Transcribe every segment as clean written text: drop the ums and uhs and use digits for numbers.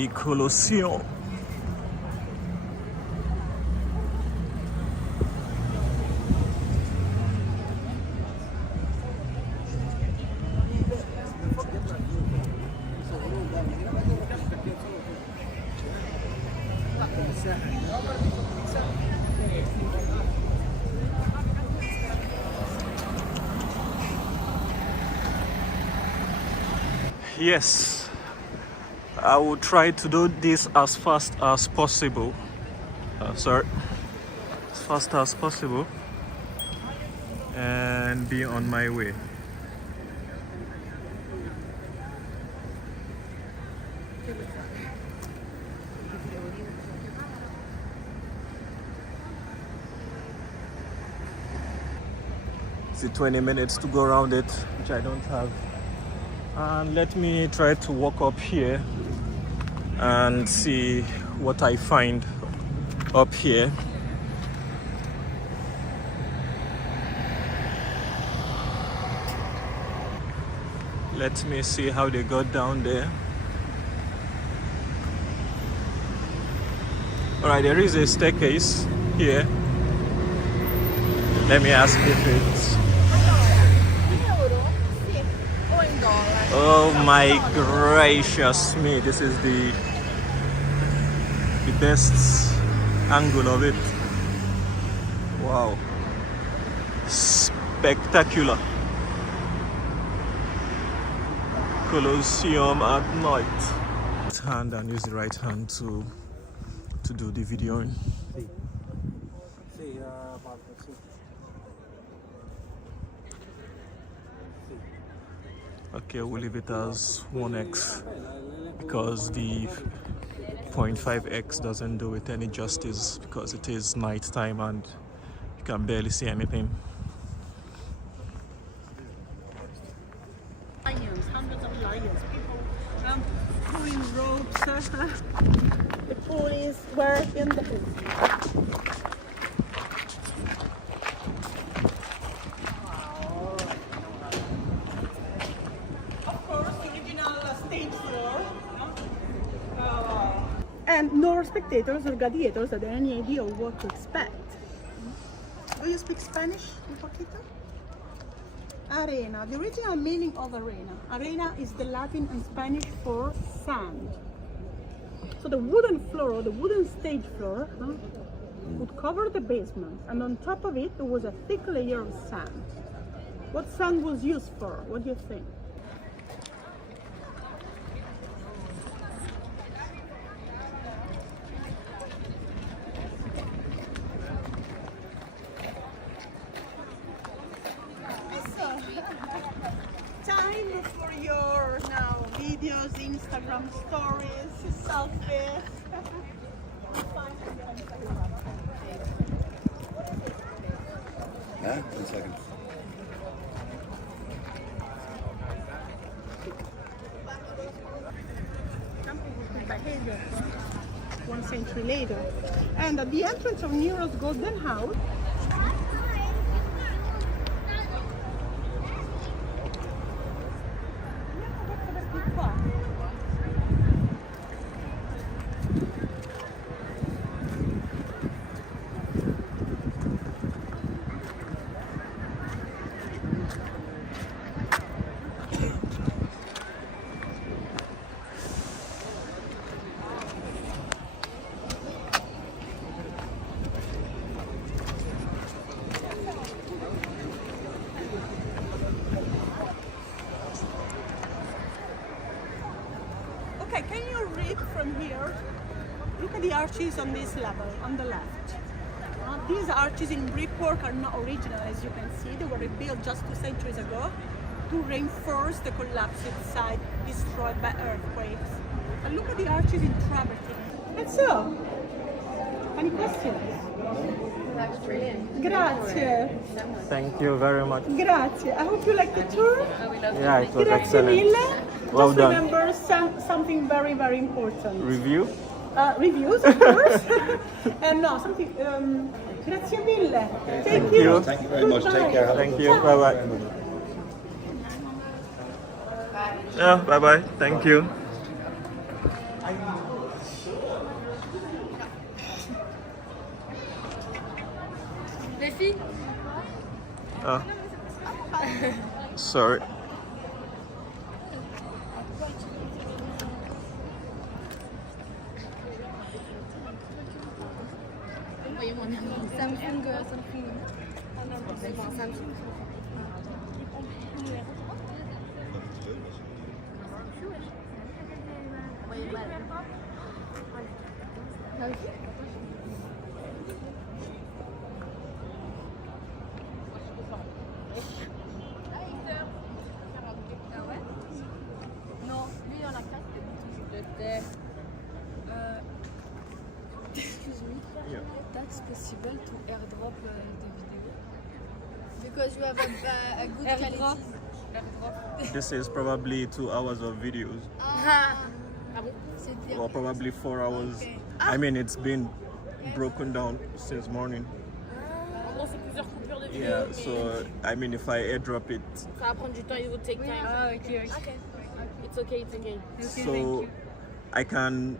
the Colosseum. Yes, I will try to do this as fast as possible. As fast as possible, and be on my way. It's 20 minutes to go around it, which I don't have. And let me try to walk up here and see what I find up here. Let me see how they got down there. Alright, there is a staircase here. Let me ask if it's... Oh my gracious me, this is the best angle of it. Wow, spectacular. Colosseum at night. Right hand and use the right hand to do the videoing. Okay, we'll leave it as 1x because the 0.5x doesn't do it any justice because it is night time and you can barely see anything. Lions, hundreds of lions, people pulling ropes. The pulleys were in the pool. And no spectators or gladiators had any idea of what to expect. Do you speak Spanish, un poquito? Arena, the original meaning of arena. Arena is the Latin and Spanish for sand. So the wooden floor, the wooden stage floor, would cover the basement, and on top of it there was a thick layer of sand. What sand was used for? What do you think? Time for your videos, Instagram stories, selfies. Yeah, 1 second. Behavior 1 century later. And at the entrance of Nero's Golden House, okay, can you read from here? Look at the arches on this level, on the left. These arches in brickwork are not original, as you can see. They were rebuilt just 2 centuries ago to reinforce the collapsed site destroyed by earthquakes. And look at the arches in travertine. And so, any questions? That's brilliant. Grazie. Thank you very much. Grazie. I hope you like the tour. Yeah, it was Grazie excellent. mille. Well Just done. remember something very, very important. Review? Reviews, of course. And no, something. Grazie mille. Thank you. Thank you very much. Take care. Thank you. Bye bye. Yeah, bye bye. Thank you. Les filles? Oh. Sorry. Samsung. Samsung. Non, lui il en a 4. Excuse me. Yeah. That's possible to airdrop the video because you have a good Airdrop. quality. This is probably 2 hours of videos, C'était or probably 4 hours. Okay. I mean, it's been broken down since morning. En gros, c'est plusieurs coupures de vidéo. Yeah, so I mean, if I airdrop it, Ça va prendre du temps, it will take time. Ah, ok. It's okay, it's okay. so I can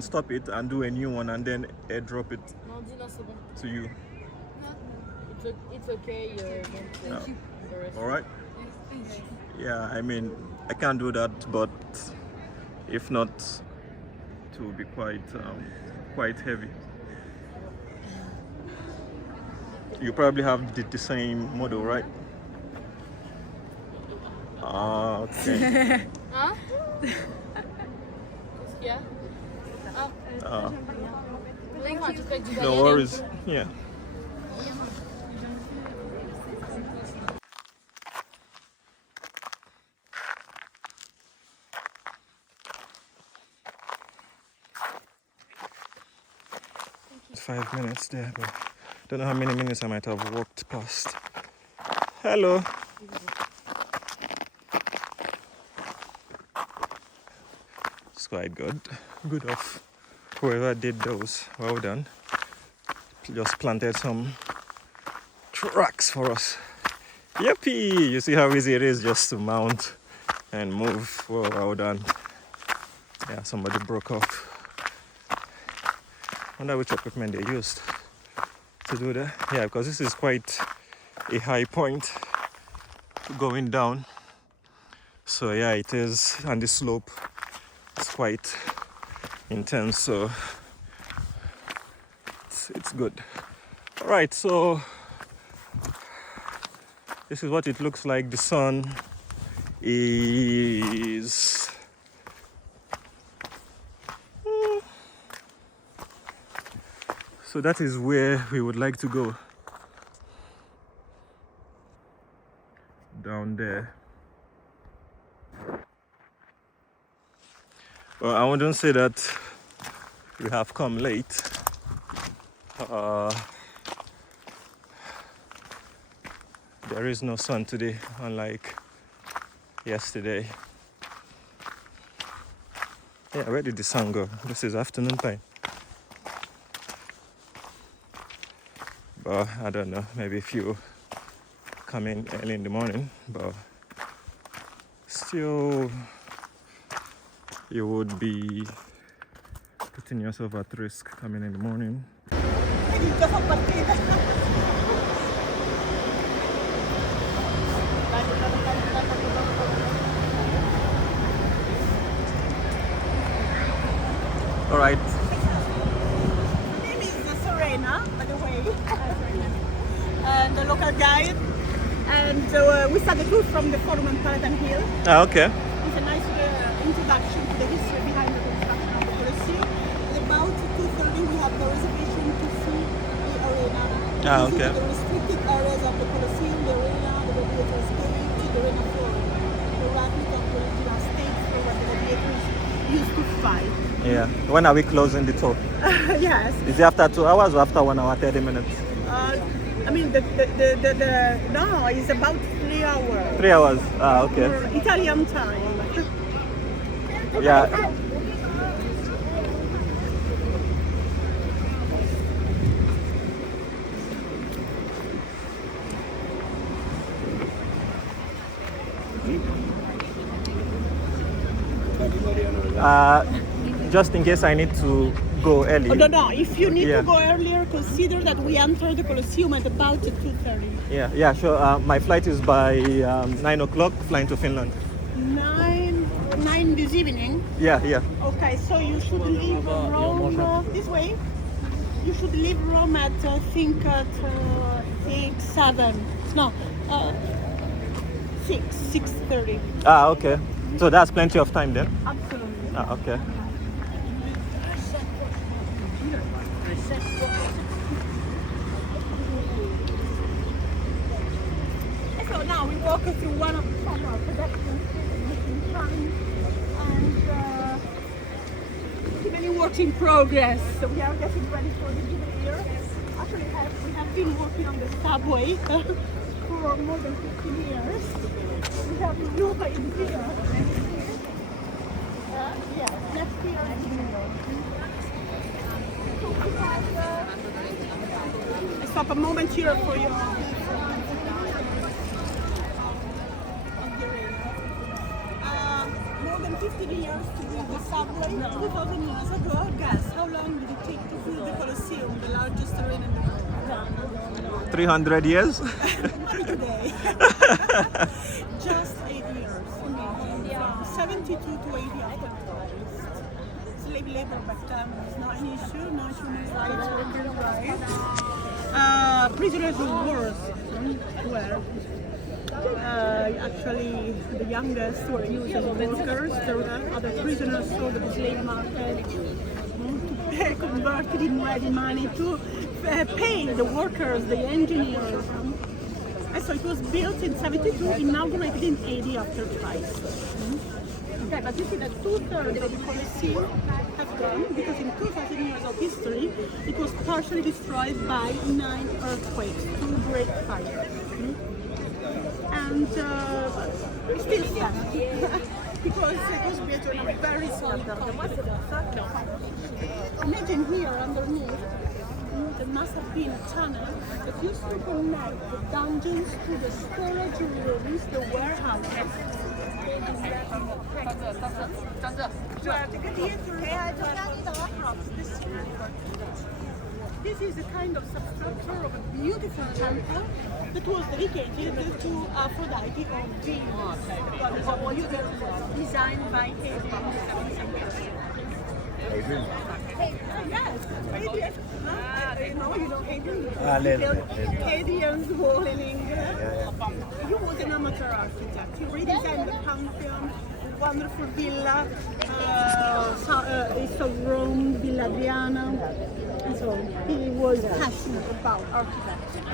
stop it and do a new one and then airdrop it Non, dis non, c'est bon. to you. It's okay. No. The rest. All right. Yeah, I mean, I can do that, but if not, it will be quite heavy. You probably have the same model, right? Ah, okay. Hein? Qu'est-ce qu'il y a? Ah, Thank you. no worries. Yeah. It's 5 minutes there, but don't know how many minutes I might have walked past. Hello. It's quite good. Good of whoever did those. Well done. Just planted some tracks for us. Yippee! You see how easy it is just to mount and move. Well done. Yeah, somebody broke off. Wonder which equipment they used to do that. Yeah, because this is quite a high point going down. So yeah, it is, and the slope is quite intense, so it's good. All right, so this is what it looks like. The sun is so that is where we would like to go, down there. Well, I wouldn't say that we have come late. There is no sun today, unlike yesterday. Yeah, where did the sun go? This is afternoon time. But I don't know, maybe if you come in early in the morning, but still you would be putting yourself at risk coming in the morning. All right. My name is Serena, by the way, and the local guide. And we start the tour from the forum on Palatine Hill. Ah, okay. It's a nice introduction to the history behind the construction of the Colosseum. At about 2:30 we have the reservation to see the arena. Ah, Visit okay. the restricted areas of the Colosseum, the arena, the Gladiator stage, the arena floor. The replica of the original stage for where the gladiators used to fight. Yeah. When are we closing the tour? Yes. Is it after 2 hours or after 1 hour 30 minutes? I mean, no, it's about 3 hours. 3 hours. Ah, okay. For Italian time. Yeah. Just in case I need to go early. Oh, no. If you need Yeah. to go earlier, consider that we enter the Colosseum at about 2:30. Yeah, sure. My flight is by 9 o'clock, flying to Finland. 9 this evening. Yeah. Okay, so you should leave Rome this way. You should leave Rome at I think at 6:30. No, 6:30. Ah, okay. So that's plenty of time then. Absolutely. Ah, okay. So now we walk through one of the Sacra productions, making time, and even in work in progress. So we are getting ready for the Jubilee. Actually, we have been working on the subway for more than 15 years. We have no idea. Yeah, next year is I stop a moment here for you. More than 15 years to build the subway. 2,000 years ago, guess how long did it take to build the Colosseum, the largest arena in the world? 300 years? Not today. Just 8 years. From 72 to 80 after Christ. Slave labor back then was not an issue. No human rights, workers' rights. Prisoners of war were. Actually, the youngest were used as workers. There were other prisoners sold at the slave market, converted in ready money to pay the workers, the engineers. And so it was built in 72, inaugurated in 80 after Christ. Okay, but you see that 2/3 of the Colosseum have gone because in 2,000 years of history, it was partially destroyed by 9 earthquakes, 2 great fires. And it still stands because it was built on a very solid foundation. Imagine here underneath, there must have been a tunnel that used to connect the dungeons to the storage rooms, the warehouses. This is a kind of substructure of a beautiful temple that was dedicated to Aphrodite of Venus, goddess of beauty, designed by Hadrian in the 7th century. Yes, Hadrian. You know Hadrian? Hadrian's wall in England. He was an amateur architect. He redesigned the Pantheon, the wonderful villa, east of Rome, Villa Adriana. And so he was passionate about architecture.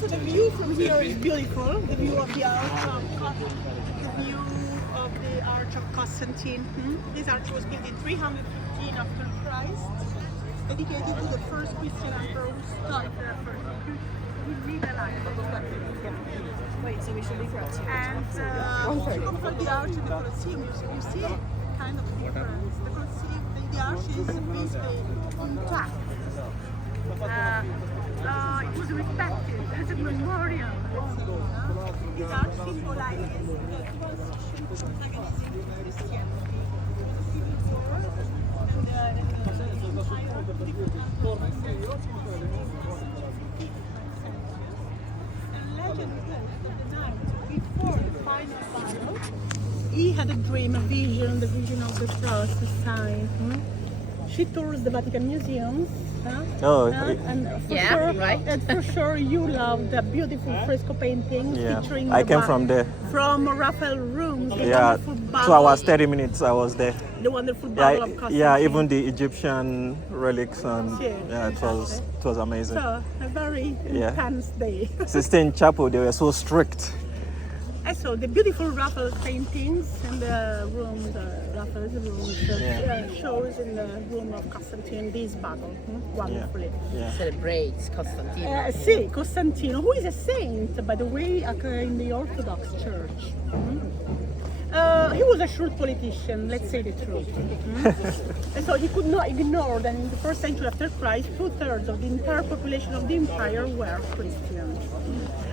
So the view from here is beautiful. The view of the Arch of Constantine. This arch was built in 315 after Christ, dedicated to the first Christian emperor who started there first. Wait, so we should leave route here. And if you compare the arch and the Colosseum, you see kind of difference. The Colosseum, the arch is basically intact. It was respected as a memorial. This arch symbolizes the antagonism of Christianity, the civil war, and the empire of different of the night, before the final battle, he had a dream, a vision, the vision of the cross, the sign. She tours the Vatican museums. Oh, and for Yeah, sure, right. And for sure, you love the beautiful fresco paintings featuring. I came from there. From Raphael rooms. The Yeah, wonderful 2 battle, hours 30 minutes I was there. The wonderful battle of Constantine. Yeah, even the Egyptian relics and Yeah, it was amazing. So a very intense day. Sistine Chapel, they were so strict. I saw the beautiful Raphael paintings in the room, the Raphael's room, shows in the room of Constantine, this battle, wonderfully. Celebrates Constantine. Sì, Costantino, who is a saint, by the way, in the Orthodox Church. He was a shrewd politician, let's say the truth. And so he could not ignore that in the first century after Christ, 2/3 of the entire population of the empire were Christians.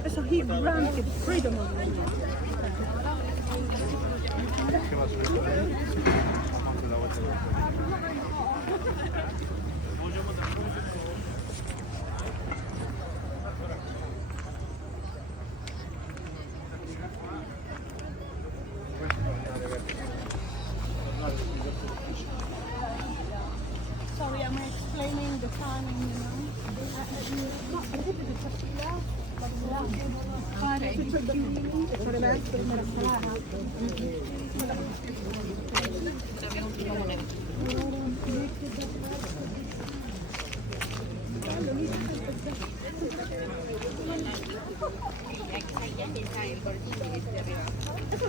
And so he granted freedom of religion. Sorry, I'm explaining the timing, So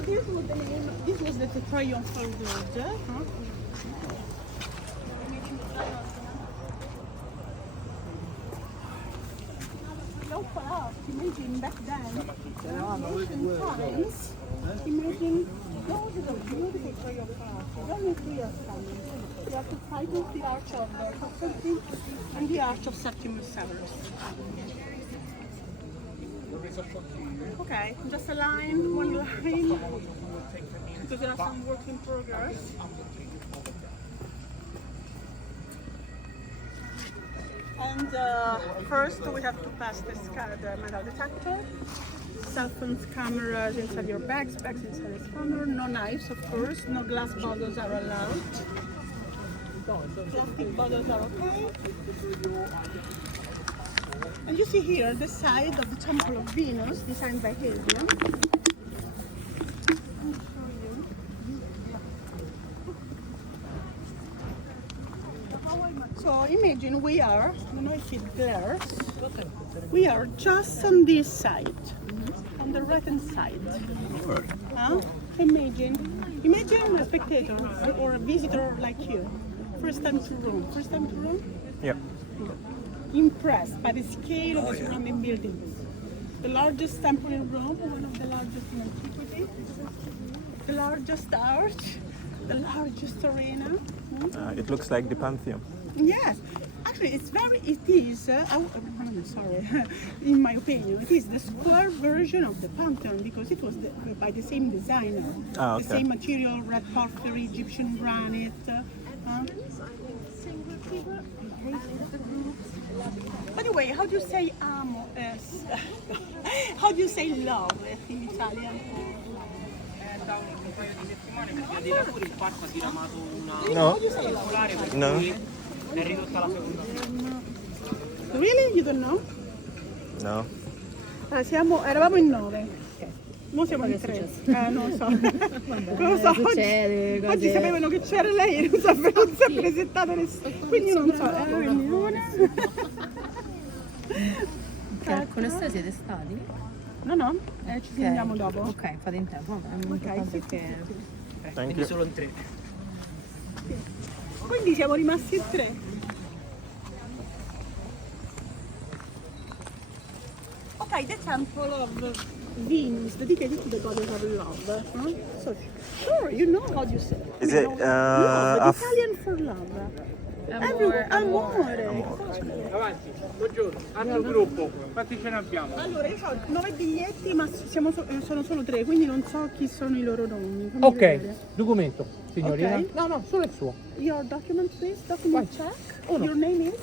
this was the triumphal road. Imagine back then, ancient times, imagine those are the beautiful triumphal. You don't need to your standing. You have to fight with the Arch of Constantine and the Arch of Saturn. Okay, just a line, one line, because there are some work in progress. And first we have to pass the metal detector, cell phones, cameras inside your bags inside the scanner, no knives of course, no glass bottles are allowed. Plastic bottles are okay. And you see here the side of the Temple of Venus, designed by Hadrian. So imagine we are, I don't know if it glares, we are just on this side, on the right hand side. Imagine a spectator or a visitor like you, first time to Rome, Yeah. impressed by the scale of the surrounding buildings. The largest temple in Rome, one of the largest in antiquity, the largest arch, the largest arena. It looks like the Pantheon. Yes, actually, it is, I'm sorry, in my opinion, it is the square version of the Pantheon because it was by the same designer. Okay. The same material, red porphyry, Egyptian granite. By the way, how do you say amo? How do you say love in Italian? No. No. Really? You don't know? No. Eravamo in 9. Ora siamo in 3. Non so. Non lo so. Oggi sapevano che c'era lei, non si è presentato nessuno. Quindi non so. Che Colosseum siete stati? No, ci sentiamo dopo. Ok, fate in tempo. Ok, Thank you. Solo in 3. Quindi siamo rimasti in 3. Ok, the temple of Venus, dedicated to the goddess of love. Huh? So, sure, you know how you say. Is it love, Italian for love. Amore. Avanti, buongiorno, altro gruppo, quanti ce ne abbiamo? Allora, io ho 9 biglietti, ma sono solo 3, quindi non so chi sono i loro nomi. Fammi Ok, vedere. documento, signorina. Ok. No, solo il suo. Your document, please. Document check. Your name is?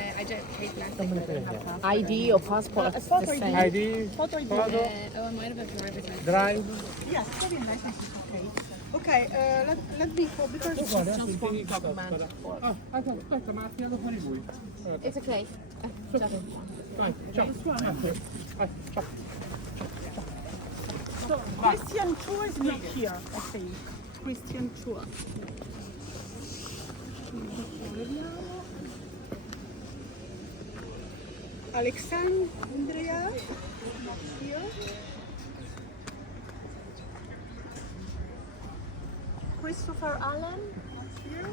I don't take nothing. ID or passport? It's the same. ID, Photo ID. photo, Oh, I might have a driver's license. drive. Yes, driving license is okay. Okay, let me go because Guarda, Ah, aspetta, ma ha tirato fuori lui. It's okay. Vai, ciao. Ciao. so Christian Chua is not here, I think. Christian Chua. Alexandria, not here. Christopher Allen, not here.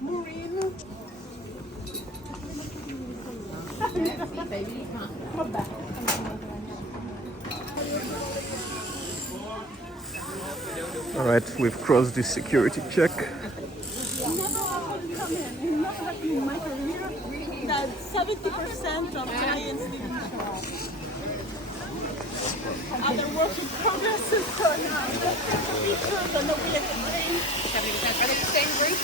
Maureen. Vabbè. All right, we've crossed the security check. Never happened in my career that 70% of clients didn't show up. Other work in progress is going on. Just take the pictures on the way at the train. Are they the same group?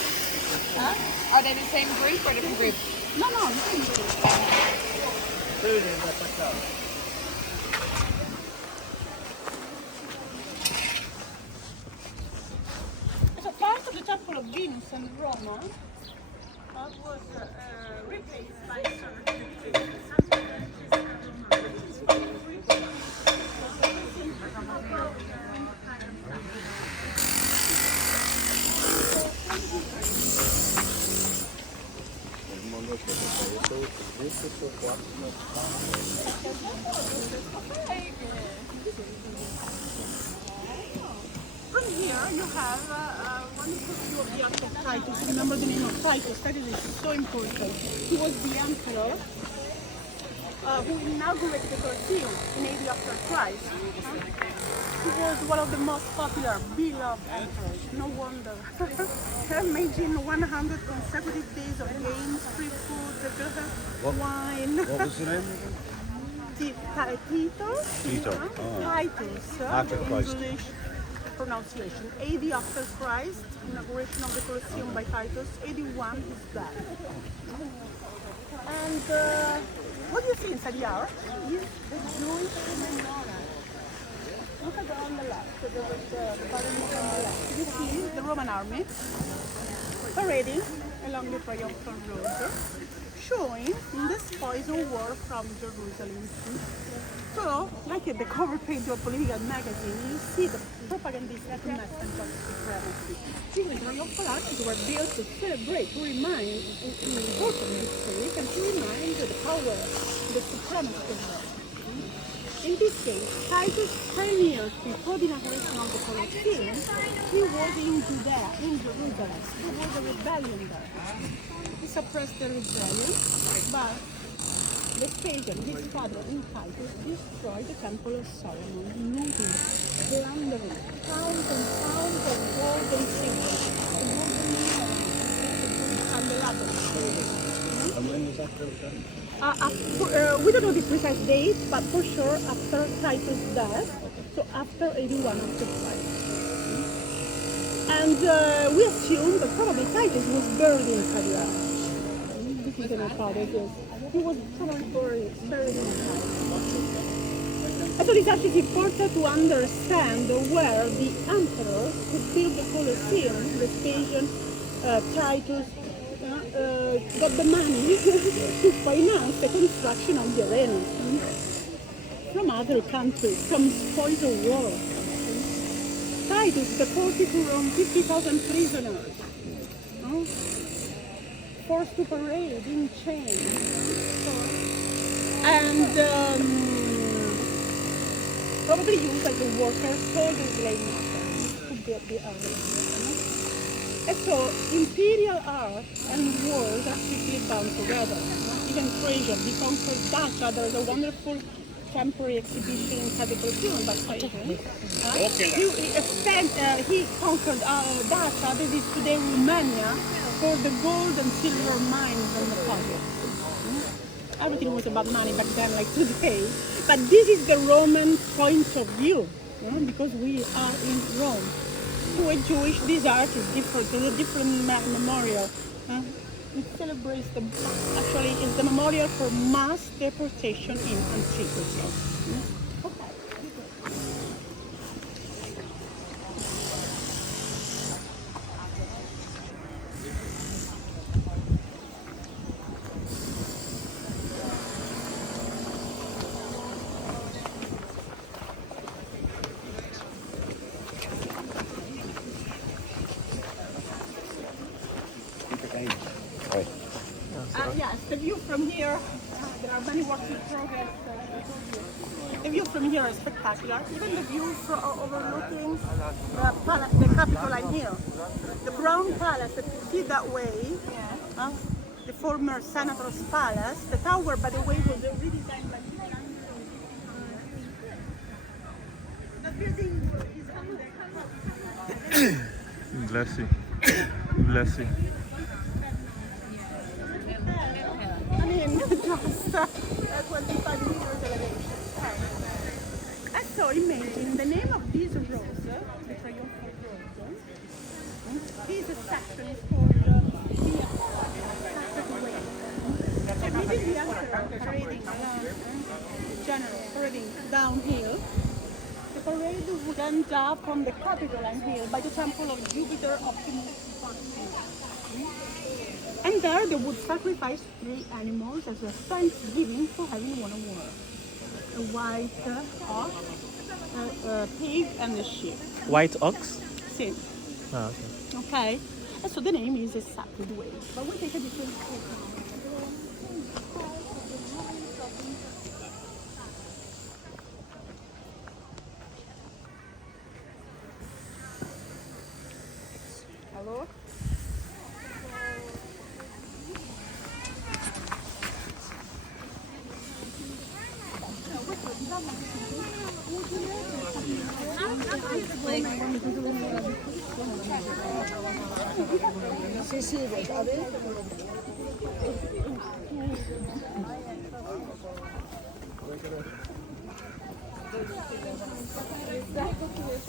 Are they the same group or different groups? No, the same group. So part of the Temple of Venus in Rome was replaced by From here you have wonderful view of the Arch of Titus. Remember the name of Titus, Titus is so important. He was the emperor who inaugurated the Colosseum in 80 after Christ. He was one of the most popular, beloved emperors. No wonder. Imagine 100 consecutive days of games, free food, wine. What was the name? Tito. Titus. After Christ. English pronunciation. 80 after Christ, inauguration of the Colosseum by Titus. 81 is dead. And what do you see inside the arch? Is the Jewish menorah. Look at the on the left. So there was the panoramic on the left. You see the Roman army parading along the triumphal road, showing the spoils of war from Jerusalem. So, like at the cover page of political magazine, you see the propagandistic message of supremacy. These triumphal arches were built to celebrate, to remind an important history, and to remind the power, the supremacy of Rome. In this case, Titus, 10 years before the inauguration of the Colosseum, he was in Judea, in Jerusalem. There was a rebellion there. He suppressed the rebellion, but Vespasian, his father, in Titus, destroyed the Temple of Solomon, looting, plundering, pounds and pounds of gold and silver, and the labyrinth. And when was that built then? We don't know the precise date, but for sure after Titus' death, so after 81 after Christ. And we assume that probably Titus was buried inside the arch. This is an hypothesis. He was probably buried inside. And so this actually is important to understand where the emperors who built the Colosseum, Vespasian, Titus, got the money to finance the construction of the arena from other countries, from spoils of war. Titus deported to Rome 50,000 prisoners, forced to parade in chains, and probably used as a worker, sold as slave master to build the arena. And so imperial art and wars are strictly bound together. Even Trajan, he conquered Dacia. There is a wonderful temporary exhibition inside the Colosseum by Trajan. He conquered Dacia, that is today Romania, for the gold and silver mines on the pocket. Everything was about money back then, like today. But this is the Roman point of view, because we are in Rome. to a Jewish, this art is different, it's a different memorial. It celebrates actually it's the memorial for mass deportation in antiquity. Okay. Yes, the view from here, there are many works in progress. The view from here is spectacular. Even the view overlooking the Capitoline Hill. The Brown Palace that you see that way, the former Senator's Palace. The tower, by the way, was redesigned by the building is under. Bless you. Bless you. I mean, just 25 meters elevation. And so imagine the name of this rose, the triumphal rose, this section is called the Sacred Way. So immediately after parading along, the general parading downhill, the parade would end up on the Capitoline Hill by the temple of Jupiter Optimus Prime. And there they would sacrifice 3 animals as a thanksgiving for having won a war. A white ox, a pig, and a sheep. White ox? See? Ah, okay. Okay. And so the name is a Sacred Way. But we'll take a different photo. Hello?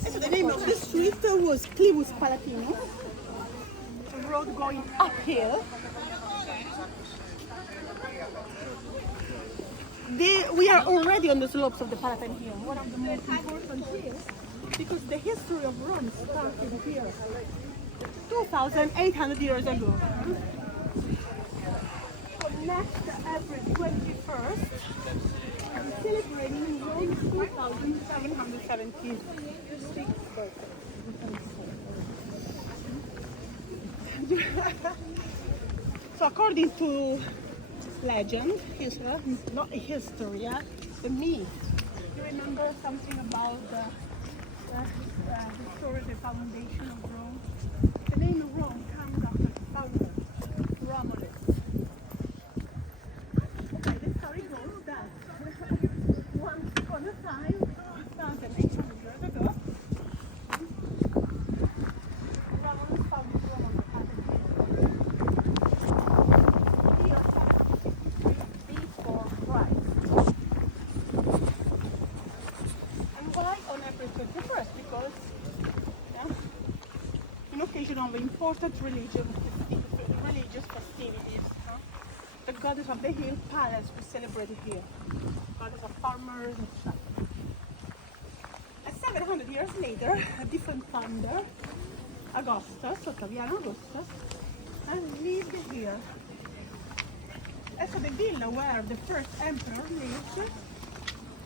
So the name of the street was Clivus Palatine, a road going uphill. We are already on the slopes of the Palatine Hill, one of the most important hills, because the history of Rome started here 2,800 years ago. So next April 21st, celebrating Rome's 2,776th birthday. So according to legend, not history, the myth. You remember something about the story of the foundation of Rome? The name of Rome comes after the founder, Romulus. Okay, the story goes that once upon a time, 2,800 years ago, Romulus founded Rome on the before Christ. And why on April 21st? Because in occasion of important religious festivities, the goddess of the hill Pallas was celebrated here. Goddess of farmers and stuff. And 700 years later, a different founder, Augustus, Octavian Augustus, lived here. And so the villa where the first emperor lived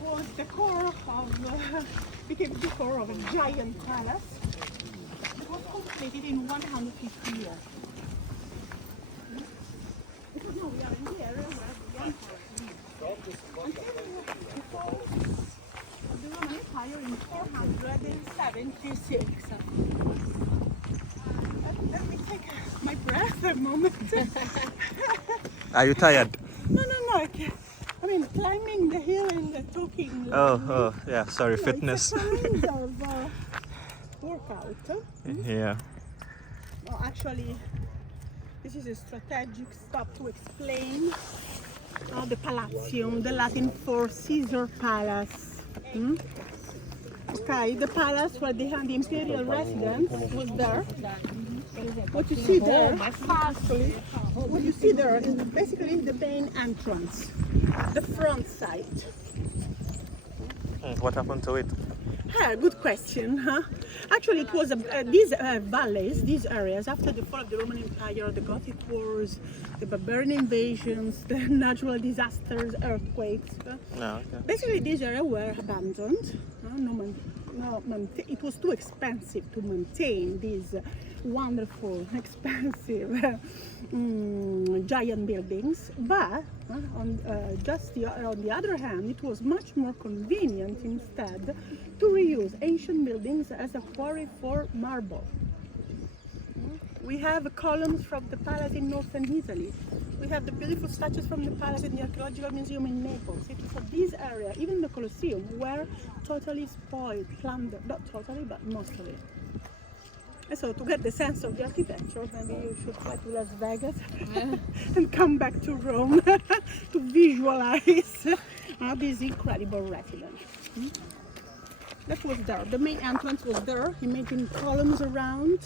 was the core of, became the core of a giant palace that was completed in 150 years. Because now we are in the area where the emperor lived. Until the fall of the Roman Empire in 476. Let me take my breath a moment. Are you tired? No. I mean, climbing the hill and talking. Oh, yeah. Sorry, fitness. It's a kind of workout. Yeah. Well, actually, this is a strategic stop to explain the Palatium, the Latin for Caesar Palace. Okay, the palace where they had the imperial residence was there. What you see there, actually, what you see there is basically the main entrance, the front side. What happened to it? Good question, huh? Actually, it was these valleys, these areas, after the fall of the Roman Empire, the Gothic Wars, the barbarian invasions, the natural disasters, earthquakes. Basically, these areas were abandoned. It was too expensive to maintain these wonderful, expensive, giant buildings. But on the other hand, it was much more convenient instead to reuse ancient buildings as a quarry for marble. We have columns from the palace in northern Italy. We have the beautiful statues from the palace in the Archaeological Museum in Naples. So these areas, even the Colosseum, were totally spoiled, plundered. Not totally, but mostly. And so to get the sense of the architecture, maybe you should fly to Las Vegas and come back to Rome to visualize this incredible residence. That was there. The main entrance was there. Imagine columns around,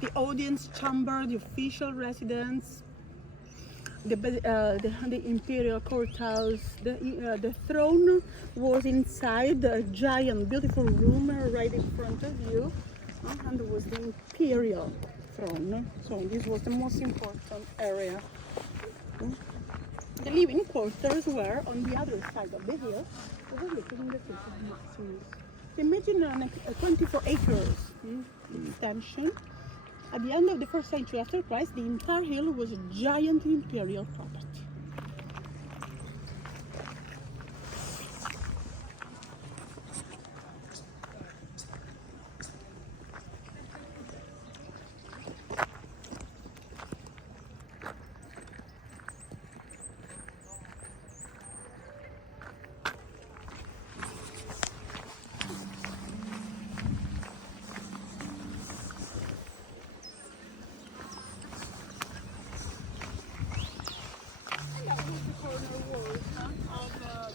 the audience chamber, the official residence, the imperial courthouse. The throne was inside a giant, beautiful room right in front of you. And there was the imperial throne, so this was the most important area. The living quarters were on the other side of the hill, overlooking the Cliff of Maximus. Imagine a 24 acres extension. At the end of the 1st century after Christ, the entire hill was a giant imperial property.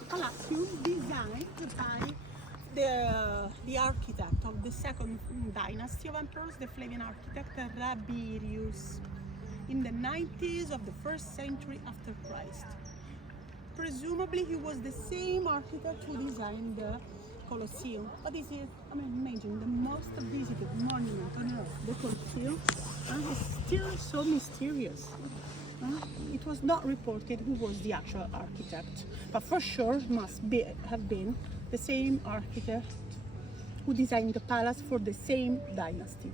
Colosseum designed by the architect of the second dynasty of emperors, the Flavian architect Rabirius, in the 90s of the 1st century after Christ. Presumably he was the same architect who designed the Colosseum. But this is, imagine the most visited monument on earth, the Colosseum, is still so mysterious. It was not reported who was the actual architect, but for sure have been the same architect who designed the palace for the same dynasty.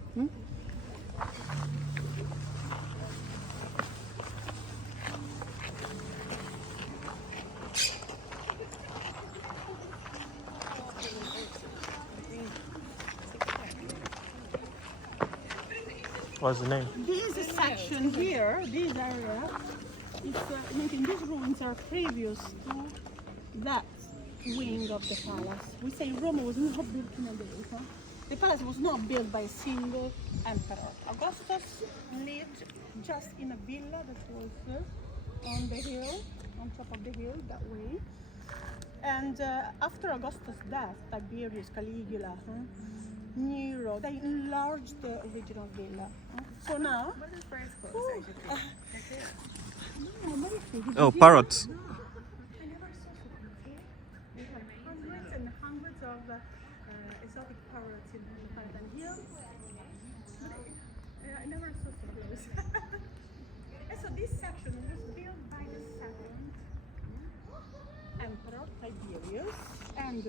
What's the name? This section here, this area, these ruins are previous to that wing of the palace. We say Rome was not built in a day. The palace was not built by a single emperor. Augustus lived just in a villa that was on the hill, on top of the hill, that way. And after Augustus' death, Tiberius, Caligula, Nero, they enlarged the original villa. So now... What is Frescoes? Oh, parrots. I never saw so. We have hundreds and hundreds of exotic parrots in the Palatine Hill. I never saw so close. And so this section was built by the second emperor Tiberius and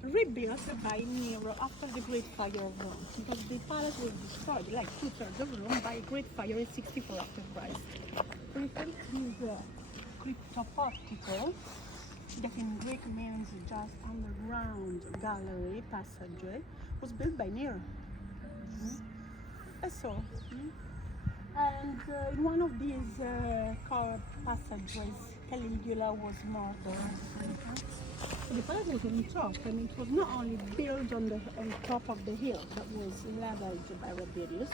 rebuilt by Nero after the Great Fire of Rome, because the palace was destroyed, like 2/3 of Rome, by a Great Fire in 64 after Christ. So we think this cryptoportico, that in Greek means just underground gallery, passageway, was built by Nero. And in one of these passageways, Caligula was murdered. So the palace was on top, and it was not only built on top of the hill that was leveled by Rabirius,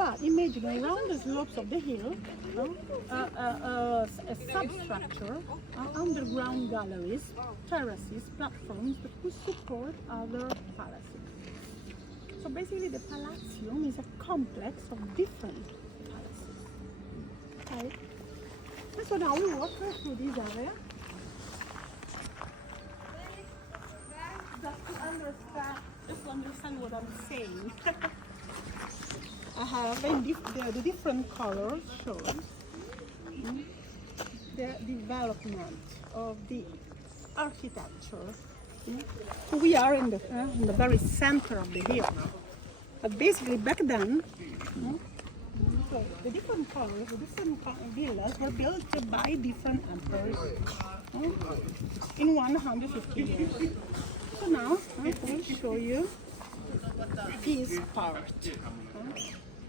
But imagine around the slopes of the hill, a substructure, underground galleries, terraces, platforms that could support other palaces. So basically the Palatium is a complex of different palaces. Okay? And so now we walk through this area. Just to understand what I'm saying. I have the different colors shown the development of the architecture. We are in the very center of the hill. But basically back then, so the different colors, the different villas were built by different emperors in 150 years. So now I will show you this part.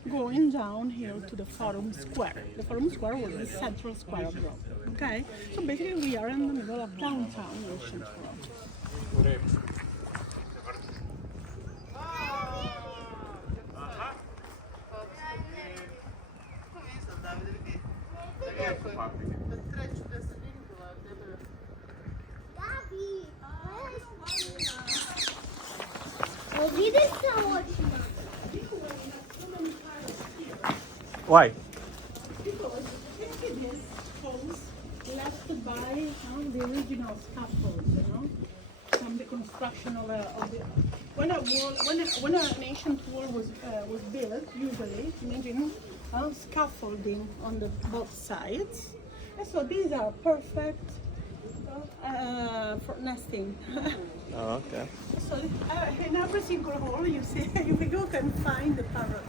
Going down here to the Forum Square. The Forum Square was the central square of Rome. Okay? So basically we are in the middle of downtown ancient Rome. Why? Because this holes left by the original scaffold, from the construction of the when an ancient wall was built, usually imagine scaffolding on the both sides, and so these are perfect for nesting. Oh, okay. So in every single hole you see, you can find the parrot.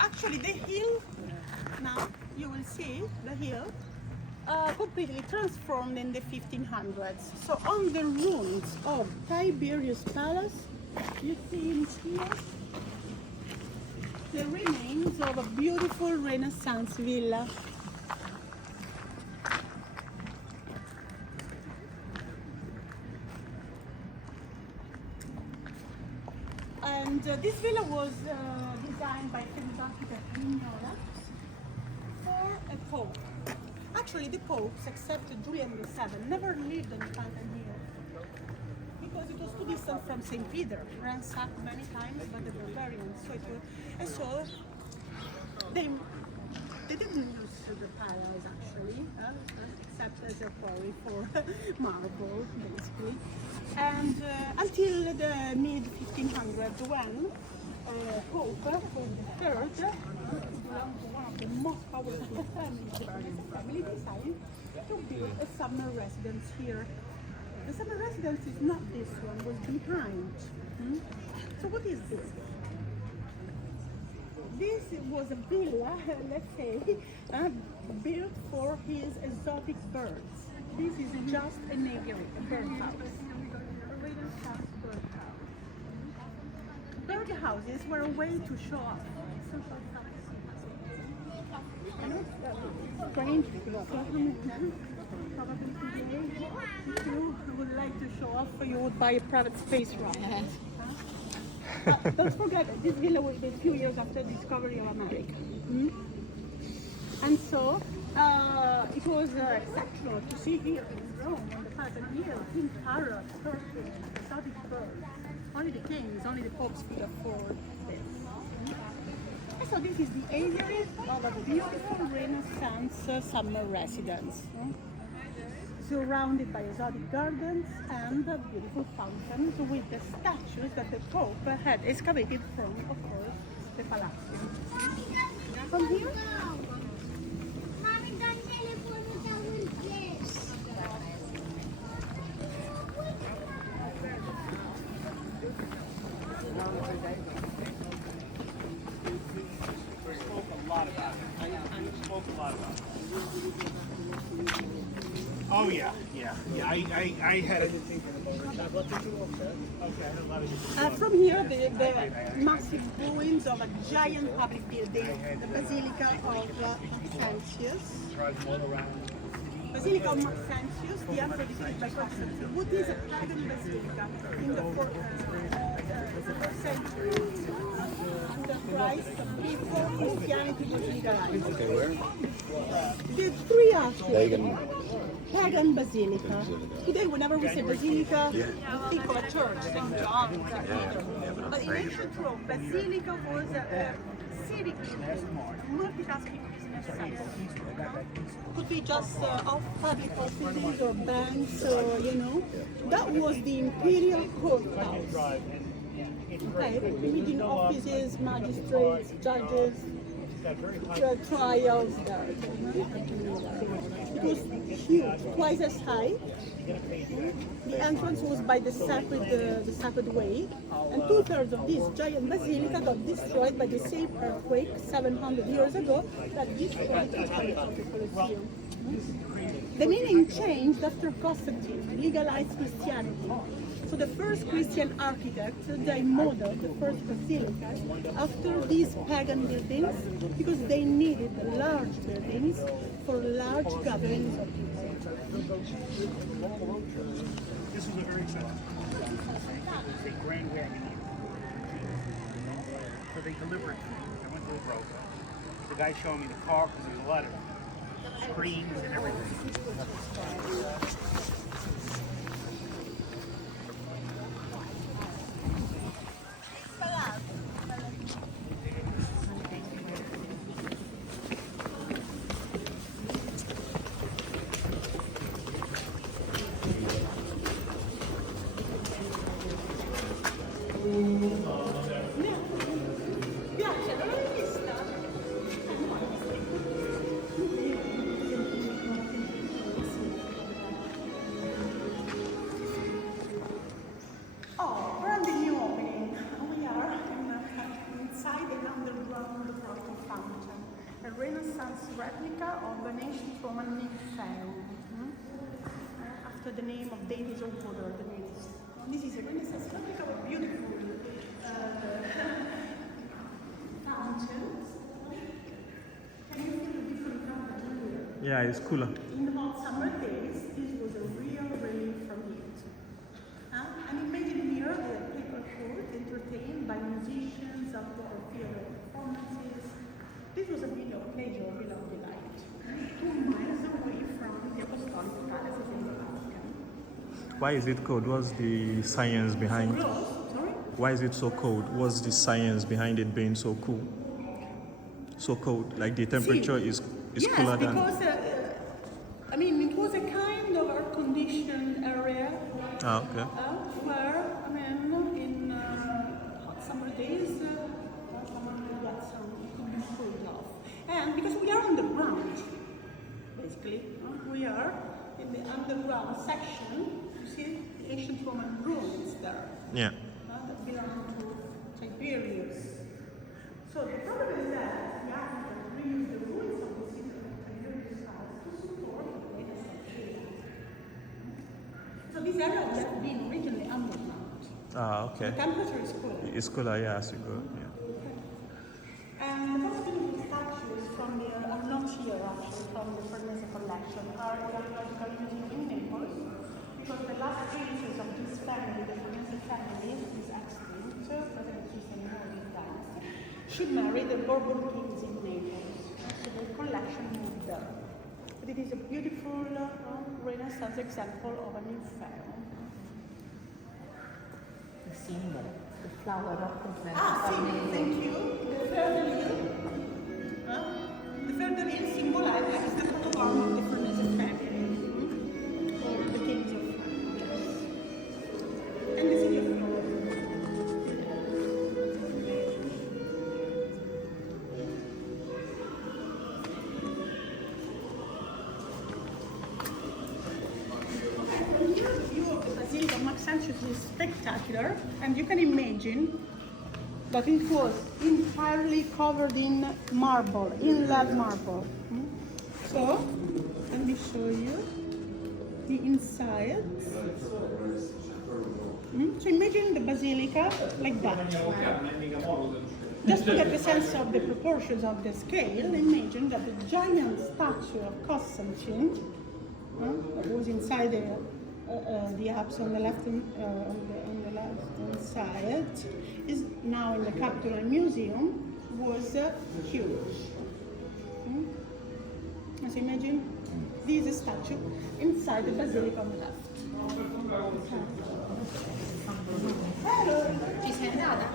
Actually, the hill, now you will see the hill completely transformed in the 1500s. So on the ruins of Tiberius Palace, you see in here the remains of a beautiful Renaissance villa. And this villa was designed by famous architect for a pope. Actually, the popes, except Julian VII, never lived in Palatine Hill because it was too distant from St. Peter, ransacked many times by the barbarians. So they didn't use the palace actually, except as a quarry for marble, basically. And until the mid-1500s, when Pope III, belonged to one of the most powerful families, the family decided to build a summer residence here. The summer residence is not this one, was behind. So what is this? This was a villa, let's say, built for his exotic birds. This is just an aviary, a birdhouse. Birdhouses were a way to show off. Strange, probably today, if you would like to show off, you would buy a private space room. Don't forget, this villa was built a few years after the discovery of America. And so, it was exceptional to see here in Rome, on the Palatine Hill, pink parrots, perfect, exotic birds. Only the kings, only the popes could afford this. And so this is the aviary of a beautiful Renaissance summer residence. Surrounded by exotic gardens and beautiful fountains with the statues that the Pope had excavated from, of course, the Palazzo. From here, spoke a lot about it. Spoke a lot about it. Oh yeah. I had it. From here, the massive ruins of a giant public building, the Basilica of Maxentius. Basilica of Maxentius, the emperor defeated by Constantine. What is a pagan basilica in the first century? Under Christ, before Christianity was legalized. Okay, where? The three actually. Pagan. Pagan basilica. Today, whenever we say basilica, we think of a church, St. John. But in ancient Rome, basilica was a civic multitasking business center. Could be just off public offices or banks, or that was the imperial courthouse. Okay, meeting offices, magistrates, judges, trials there. It was huge, twice as high. The entrance was by the sacred way, and 2/3 of this giant basilica got destroyed by the same earthquake 700 years ago that destroyed the entirety of the Colosseum. The meaning changed after Constantine legalized Christianity. So the first Christian architects, they modeled the first basilica after these pagan buildings because they needed large buildings for large gatherings of people. This was a very expensive. It's a grand wagon. So they deliver it to me. I went to the broker. The guy showed me the car because there's a lot of screens and everything. Replica of an ancient Roman nymphaeum, after the name of Davis or Water, the nymphs. This is a Renaissance replica of beautiful fountains. Can you feel the different temperature here? Yeah, it's cooler. In the hot summer days, this was a real relief from heat. And imagine here the people court entertained by musicians, outdoor theater performances. This was a real pleasure, a real delight. 2 miles away from the Apostolic Palaces in the Vatican. Why is it cold? What's the science behind? Sorry? Why is it so cold? What's the science behind it being so cool? So cold, like the temperature is cooler than. Yes, because it was a kind of air-conditioned area. Okay. Where, in hot summer days, someone could get some, could be cooled off. And because we are on the ground, basically, we are in the underground section. You see the ancient Roman ruins there. Yeah. That belong to Tiberius. So the problem is that the architect reused the ruins of the city of Tiberius' house to support the Renaissance period. So this area has been originally underground. Okay. The temperature is cooler. It's cooler, yeah, as you go. Yeah. And the most beautiful statues from here are not here actually, from the Frescoes collection, are the Archaeological Museum in Naples, because the last traces of this family, the Frescoes family, is extinct, President Christian dynasty. She married the Bourbon kings in Naples, so the collection moved there. But it is a beautiful Renaissance example of a new family. The symbol, the flower represents Thank you. The fleur-de-lis. The fleur-de-lis symbolizes the coat of arms of the Frescoes family, or the kings of France. And the city of Florence. The view of the Basilica of Maxentius is spectacular, and you can imagine that it was entirely covered in marble, inlaid marble. So, let me show you the inside. So imagine the basilica like that. Just to get the sense of the proportions of the scale, imagine that the giant statue of Constantine that was inside the apse on the left on the left side is now in the Capitol Museum, was huge. So imagine this statue inside the basilica on the left. Hello. Ci sei andata?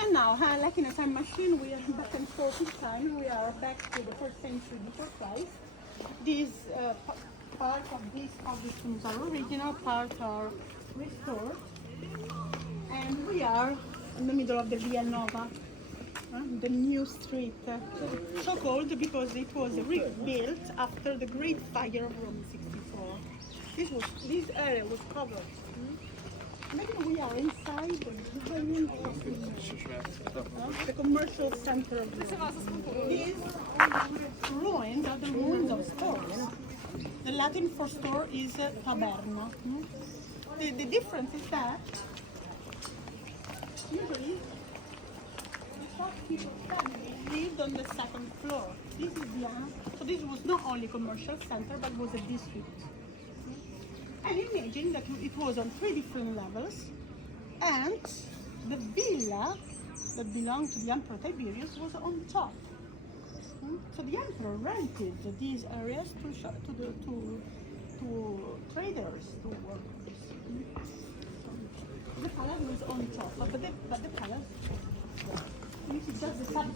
And now, like in a time machine, we are back and forth in time. We are back to the 1st century before Christ. These part of these costumes are original, part are restored. And we are in the middle of the Via Nova, the new street. So called because it was rebuilt after the Great Fire of Rome 64. This area was covered. Imagine we are inside the commercial center of Rome. These ruins are the ruins of stores. The Latin for store is taberna. The difference is that usually the shopkeeper family lived on the 2nd floor. This is so this was not only commercial center but was a district. And imagine that it was on 3 different levels, and the villa that belonged to the Emperor Tiberius was on top. So the emperor rented these areas to traders, to workers. The palace was on top, but the palace, this is just the substance.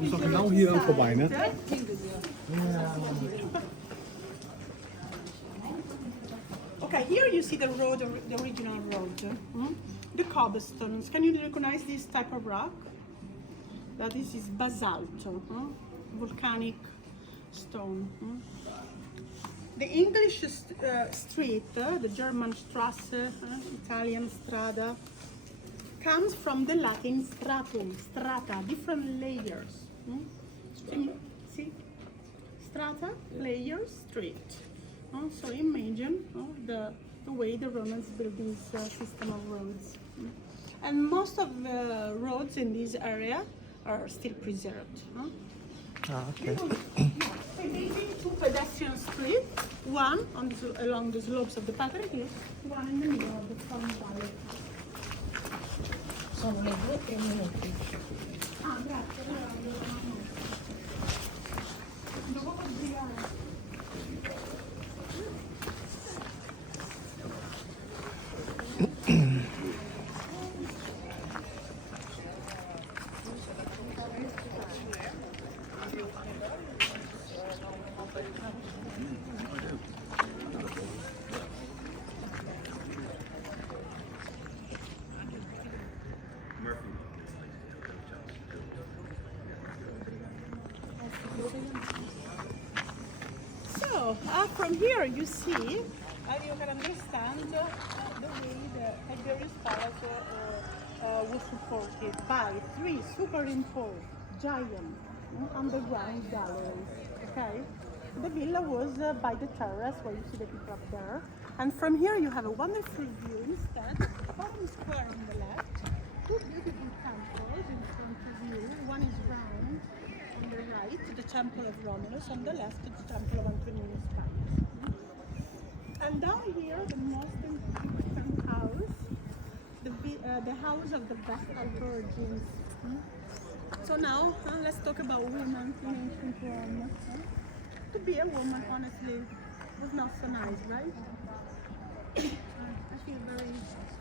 Moet ik nou hier aan voorbij, hè? Okay, here you see the road, the original road. The cobblestones. Can you recognize this type of rock? That this is basalt, volcanic stone. The English street, the German Strasse, Italian strada, comes from the Latin stratum, strata, different layers. See? Strata, layers, street. So imagine the way the Romans built this system of roads. And most of the roads in this area are still preserved. Okay. Basically 2 pedestrian streets, one along the slopes of the Palatine Hill, one in the middle of the Sun Valley. Sono le 2 3 minuti. Grazie. Devo brillare. So, from here you see, you can understand the way the Tiberius Palace was supported by 3 superimposed giant underground galleries. Okay, the villa was by the terrace where you see the people up there, and from here you have a wonderful view instead. Forum Square on the left, 2 beautiful temples in front of you. One is round on the right, the Temple of Romulus; on the left, the Temple of Antoninus Pius. And down here, the most important house, the house of the Vestal Virgins. So now, let's talk about women in ancient Rome. To be a woman, honestly, was not so nice, right? I feel very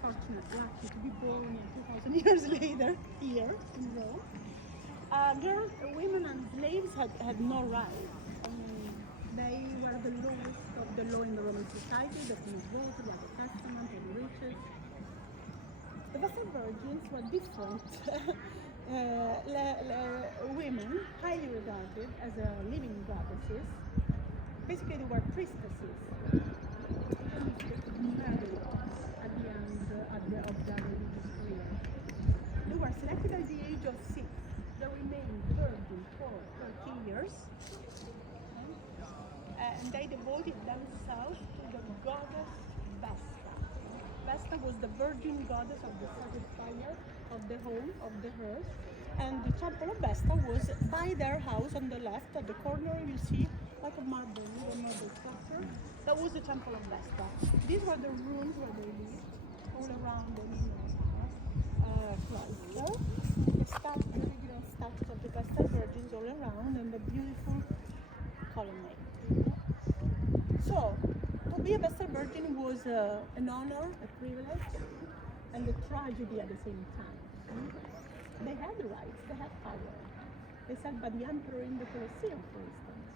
fortunate, lucky to be born 2,000 years later here in Rome. Girls, women and slaves had no rights. I mean, they were the lowest of the law in the Roman society. The king's vote, like the testament, and riches. The Vestal Virgins were different. Women, highly regarded as living goddesses. Basically, they were priestesses. Married at the end of their religious career. They were selected at the age of 6. They remained virgin for 13 years. And they devoted themselves to the goddess Vesta. Vesta was the virgin goddess of the sacred fire, of the home, of the earth. And the temple of Vesta was by their house on the left. At the corner you see like a marble structure. That was the temple of Vesta. These were the rooms where they lived, all around the cloister. The regular statues of the Vestal Virgins all around, and the beautiful colonnade. So, to be a Vestal Virgin was an honor, a privilege, and a tragedy at the same time. They had rights, they had power. They sat by the emperor in the Colosseum, for instance.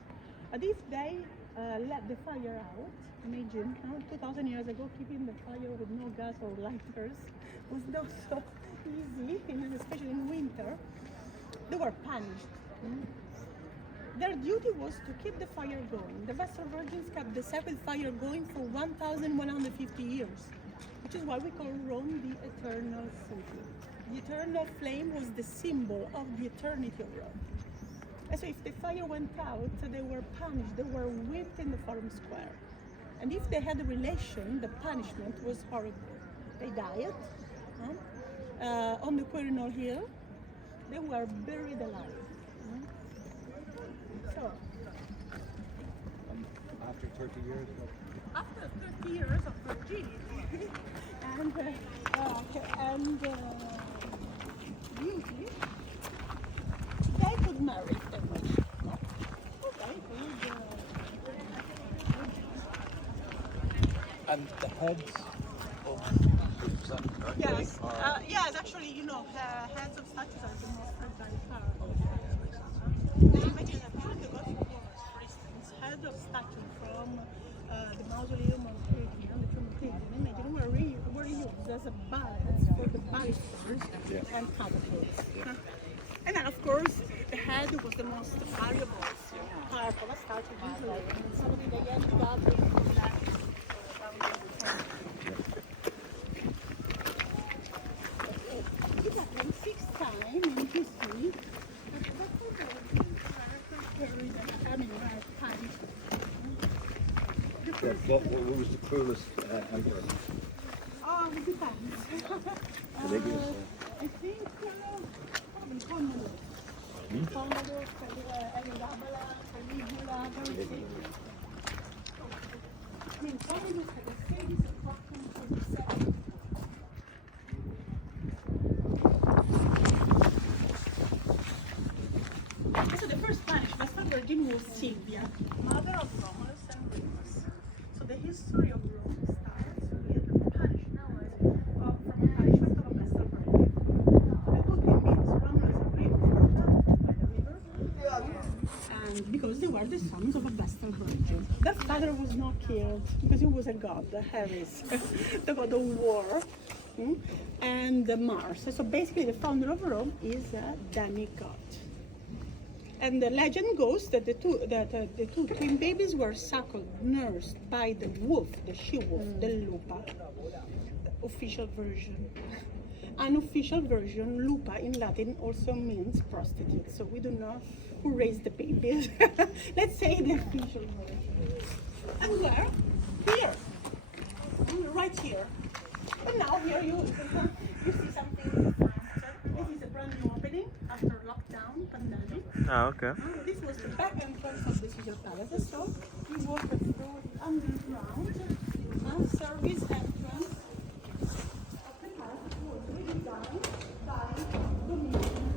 But if they let the fire out, imagine 2,000 years ago, keeping the fire with no gas or lighters was not so easy, especially in winter. They were punished. Their duty was to keep the fire going. The Vestal Virgins kept the sacred fire going for 1,150 years, which is why we call Rome the Eternal City. The eternal flame was the symbol of the eternity of Rome. And so if the fire went out, they were punished, they were whipped in the Forum Square. And if they had a relation, the punishment was horrible. They died on the Quirinal Hill. They were buried alive. So, After 30 years of after 30 years of virginity and beauty, they could marry if they wished. Okay, and the heads of yes, yes, actually, heads of statues are the most fragile part. Imagine a beautiful Gothic walls, for instance, head of statue from the mausoleum of Trajan, the tomb of Trajan. Imagine were used as a balance for the balusters and catapults. And then, of course, the head was the most valuable part of a statue. Usually, somebody they ended up with that. It happened 6 times in history. what was the cruelest emperor? Oh, it depends. I think probably Commodus. Commodus, Elizabeth, Caligula, very famous. I mean, Commodus had a famous costume for himself. So the first Spanish Vestal Virgin was Silvia, mother of Romulus and Remus. So the history of Rome starts with the punishment from the punishment of a Vestal Virgin. The good thing means Romulus and Remus were drowned by the river, and because they were the sons of a Vestal Virgin. Their father was not killed because he was a god, Ares, the god of war. And Mars. So basically the founder of Rome is a demigod. And the legend goes that the two twin babies were suckled, nursed by the wolf, the she-wolf, the lupa, the official version. unofficial version, lupa in Latin also means prostitute. So we don't know who raised the babies. Let's say the official version. And where? Here. Right here. And now here you see something. This is a brand new opening after lockdown, pandemic. Ah, okay. This was the back entrance of the Caesar Palace. So we walked through the underground service entrance of the palace was redesigned by Dominion.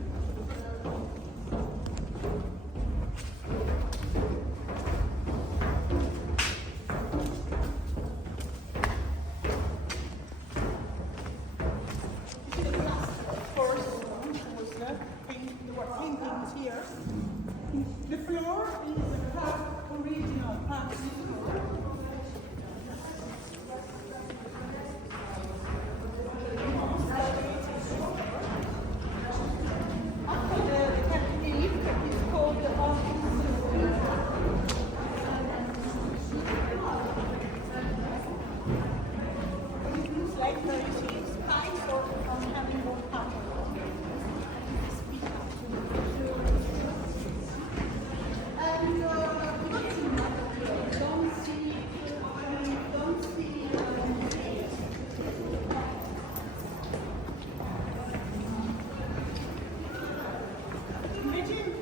Here. The floor is a original Palatine Hill. After the technique is called the it looks like very cheap spice or having more power.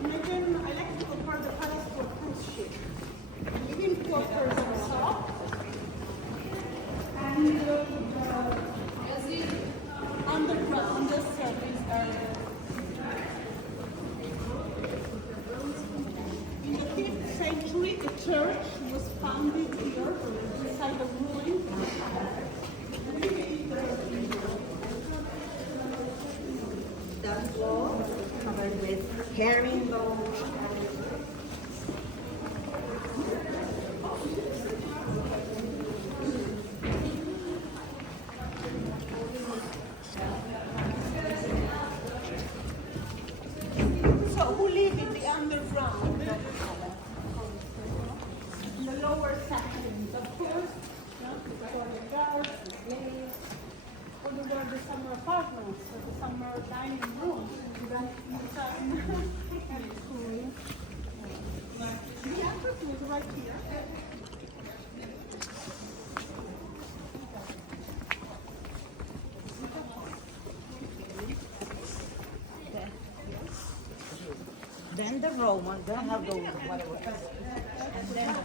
Imagine I like to compare the palace to a cruise ship. Living quarters are soft, and underground the service area. In the 5th century, the church was founded here inside the ruin. The floor covered with herringbones. So who live in the underground? In the lower sections, of course, for the guards, the slaves, or the summer apartments, or the summer dining rooms, even inside and school. The entrance was right here. Then the Romans, they have those whatever. And then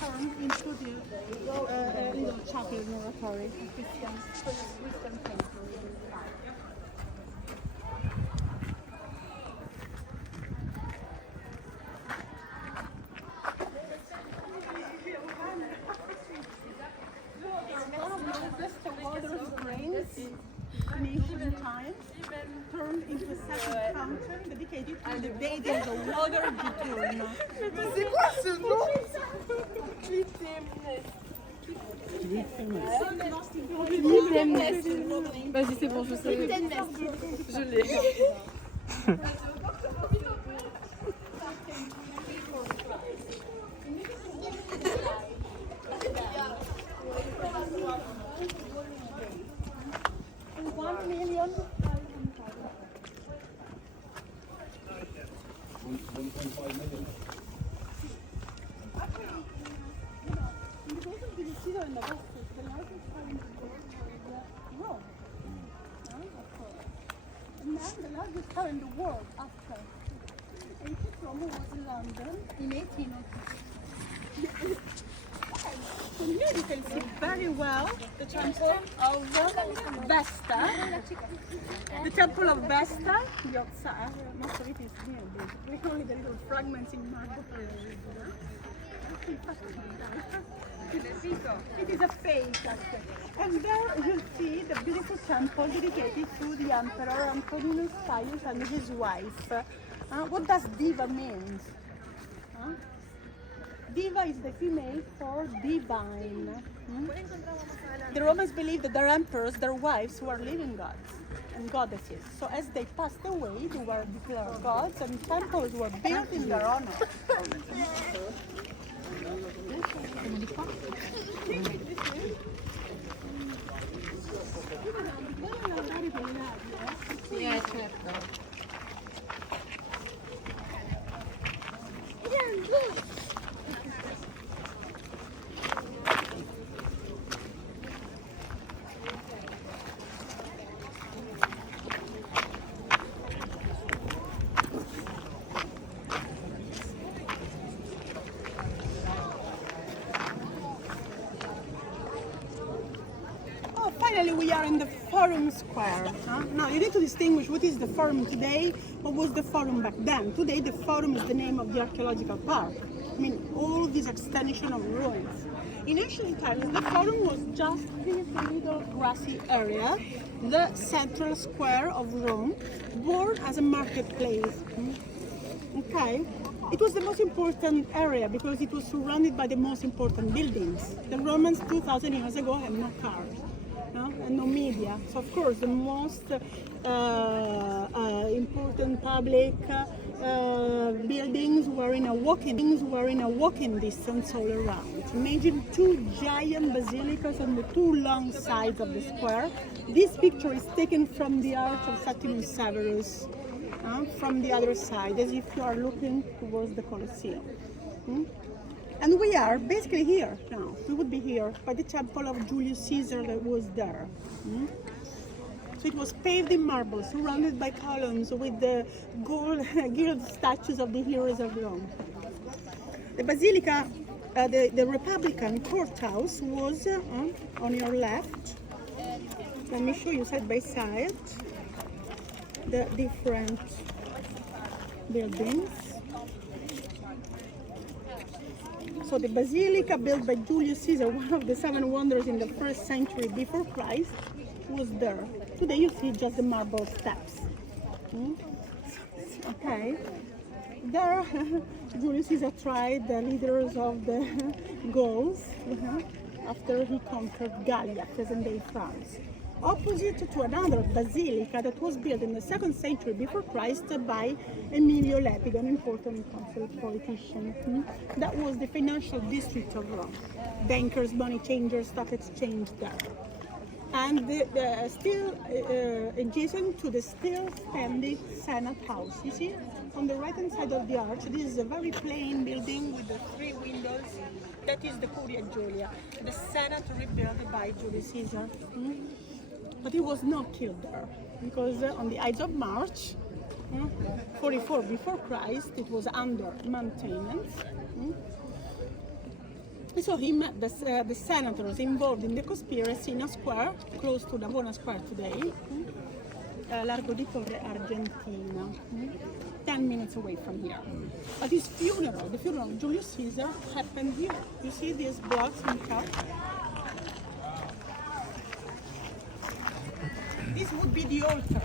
Turned into the little chapel in oratory, Christian temple. Vesta water springs in ancient times turned into a sacred fountain dedicated to the deity of the water Saturn. C'est quoi ce nom? Vas-y, c'est bon, je sais. Je l'ai. The largest town in the world after ancient Rome was in London in 1802. So here you can see very well the temple of Vesta. The temple of Vesta, the outside, most of it is here basically, only the little fragments in marble. It is a fake actually. And there you see the beautiful temple dedicated to the Emperor Antoninus Pius and his wife. What does diva mean? Diva is the female for divine. The Romans believed that their emperors, their wives, were living gods and goddesses. So as they passed away, they were declared gods and temples were built in their honor. Certo. Oh, finally we are in the Forum Square. Now you need to distinguish what is the Forum today, what was the Forum back then. Today the Forum is the name of the archaeological park. I mean, all this extension of ruins. In ancient times, the Forum was just this little grassy area, the central square of Rome, born as a marketplace. Okay? It was the most important area because it was surrounded by the most important buildings. The Romans 2,000 years ago had no cars. And no media. So of course the most important public buildings were in a walking distance all around. Imagine two giant basilicas on the two long sides of the square. This picture is taken from the Arch of Titus from the other side, as if you are looking towards the Colosseum. And we are basically here now. We would be here by the temple of Julius Caesar that was there. So it was paved in marble, surrounded by columns with the gold gilt statues of the heroes of Rome. The Basilica, the Republican courthouse was on your left. Let me show you side by side the different buildings. So the Basilica, built by Julius Caesar, one of the 7 wonders in the 1st century before Christ, was there. Today you see just the marble steps. Okay. There, Julius Caesar tried the leaders of the Gauls after he conquered Gallia, present-day France. Opposite to another basilica that was built in the 2nd century before Christ by Emilio Lepido, an important consul politician. That was the financial district of Rome. Bankers, money changers, stock exchange there. And still adjacent to the still standing Senate House. You see, on the right-hand side of the arch, this is a very plain building with the 3 windows. That is the Curia Julia, the Senate rebuilt by Julius Caesar. But he was not killed there, because on the Ides of March, 44 before Christ, it was under maintenance. So he met the senators involved in the conspiracy in a square close to Navona Square today, Largo di Torre Argentina, 10 minutes away from here. But his funeral, the funeral of Julius Caesar, happened here. You see these blocks in top? This would be the altar,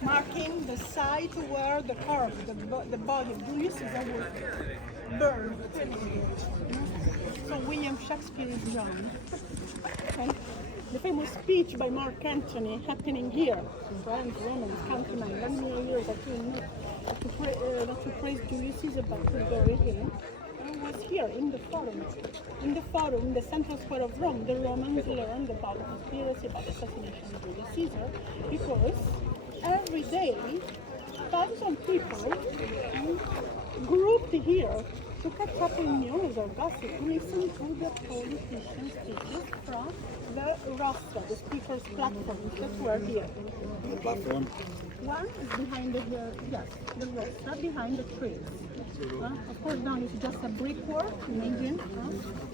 marking the site where the corpse, the body of Julius Caesar was burned. So William Shakespeare is gone. And the famous speech by Mark Antony happening here, Friends, Romans, countrymen, 1 million years to praise Julius Caesar but to bury him, was here in the Forum. In the Forum, the central square of Rome, the Romans learned about the conspiracy about the assassination of Julius Caesar because every day thousands of people grouped here to catch up in news or gossip, to listen to the politicians' speeches from the rostra, the speakers' platforms that were here. The platform? One is behind the rostra, behind the trees. Of course, now it's just a brickwork, imagine.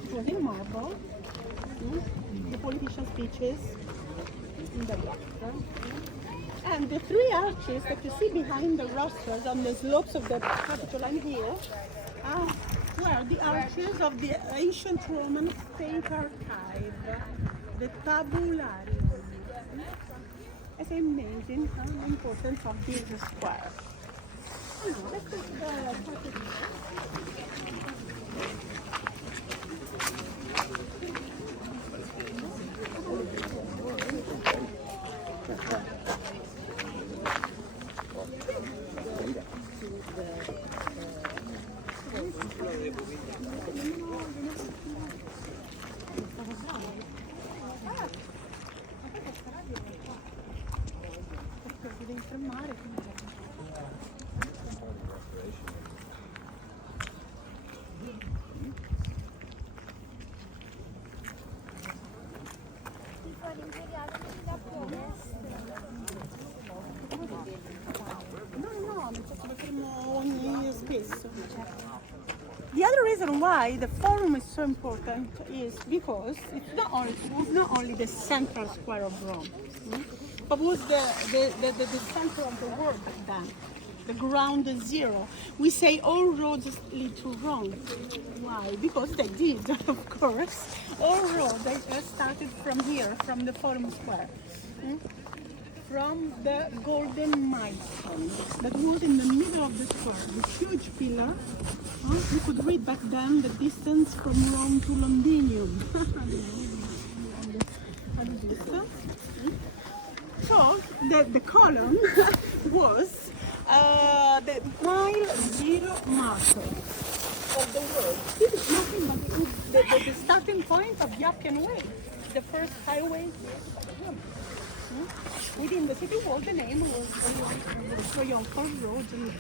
It was in marble. The politician speeches in the rostra. And the 3 arches that you see behind the rostras on the slopes of the Capitoline Hill were the arches of the ancient Roman state archive, the tabularium. It's amazing the importance of this square. Let's go to the No, lo faremo ogni spesso. The other reason why the forum is so important is because it was not only the central square of Rome, but was the center of the world then, the ground zero. We say all roads lead to Rome. Why? Because they did, of course. All roads they started from here, from the forum square. From the golden milestone that was in the middle of the square, the huge pillar. You could read back then the distance from Rome to Londinium. So the column was the mile zero marker of the world. This is nothing but the starting point of the Appian Way, the first highway. Within the city wall, the name was Triumphal Road in the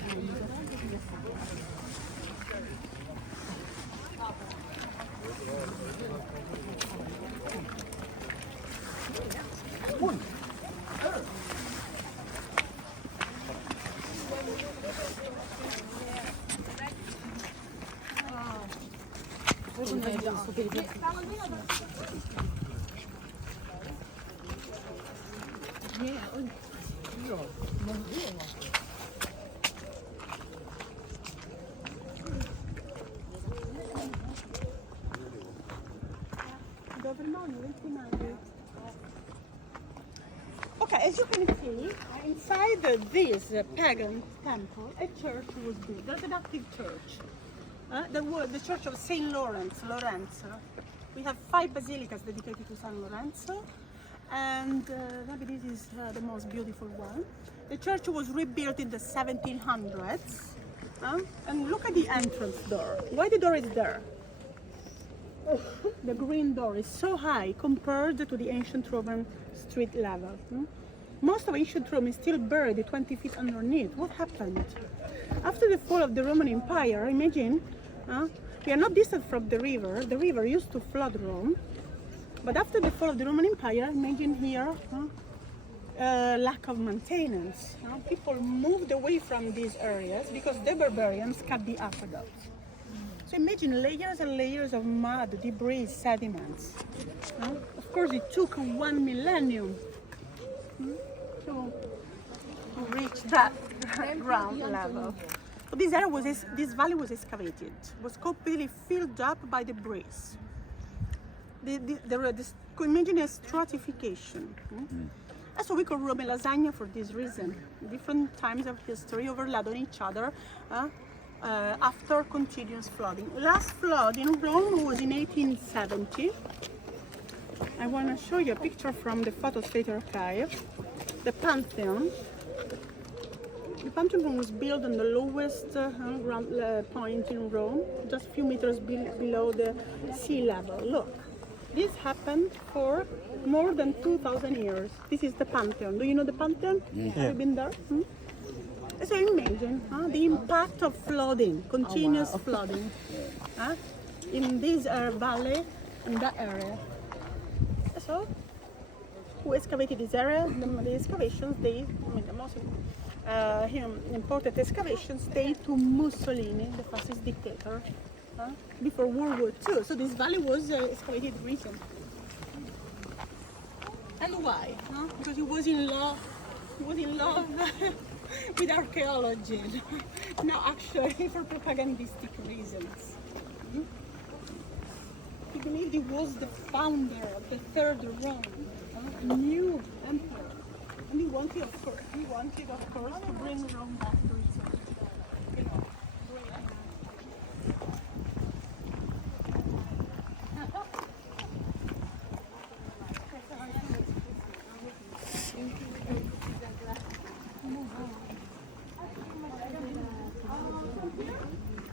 Okay, as you can see, inside this pagan temple, a church was built, the active church. The Church of Saint Lorenzo. We have 5 basilicas dedicated to San Lorenzo, and maybe this is the most beautiful one. The church was rebuilt in the 1700s, and look at the entrance door. Why the door is there? The green door is so high compared to the ancient Roman street level. Most of ancient Rome is still buried 20 feet underneath. What happened? After the fall of the Roman Empire, imagine, we are not distant from the river. The river used to flood Rome. But after the fall of the Roman Empire, imagine here, lack of maintenance. People moved away from these areas because the barbarians cut the aqueducts. So imagine layers and layers of mud, debris, sediments. Of course, it took 1 millennium to reach that ground level. So this valley was excavated, was completely filled up by debris. There were this imagine a stratification. And so we call Rome lasagna for this reason. Different times of history overlapped on each other after continuous flooding. Last flood in Rome was in 1870. I want to show you a picture from the Photo State Archive. The Pantheon. The Pantheon was built on the lowest ground point in Rome, just a few meters below the sea level. Look, this happened for more than 2,000 years. This is the Pantheon. Do you know the Pantheon? Yeah. Have you been there? So imagine the impact of flooding, continuous flooding, in this valley, in that area. So, who excavated this area? The excavations, the most important excavations date to Mussolini, the fascist dictator, before World War II. So this valley was excavated recently. And why? Because he was in love. He was in love with archaeology. No, actually, for propagandistic reasons. He believed he was the founder of the Third Rome, a new emperor. And he wanted, of course, to bring Rome back to its own,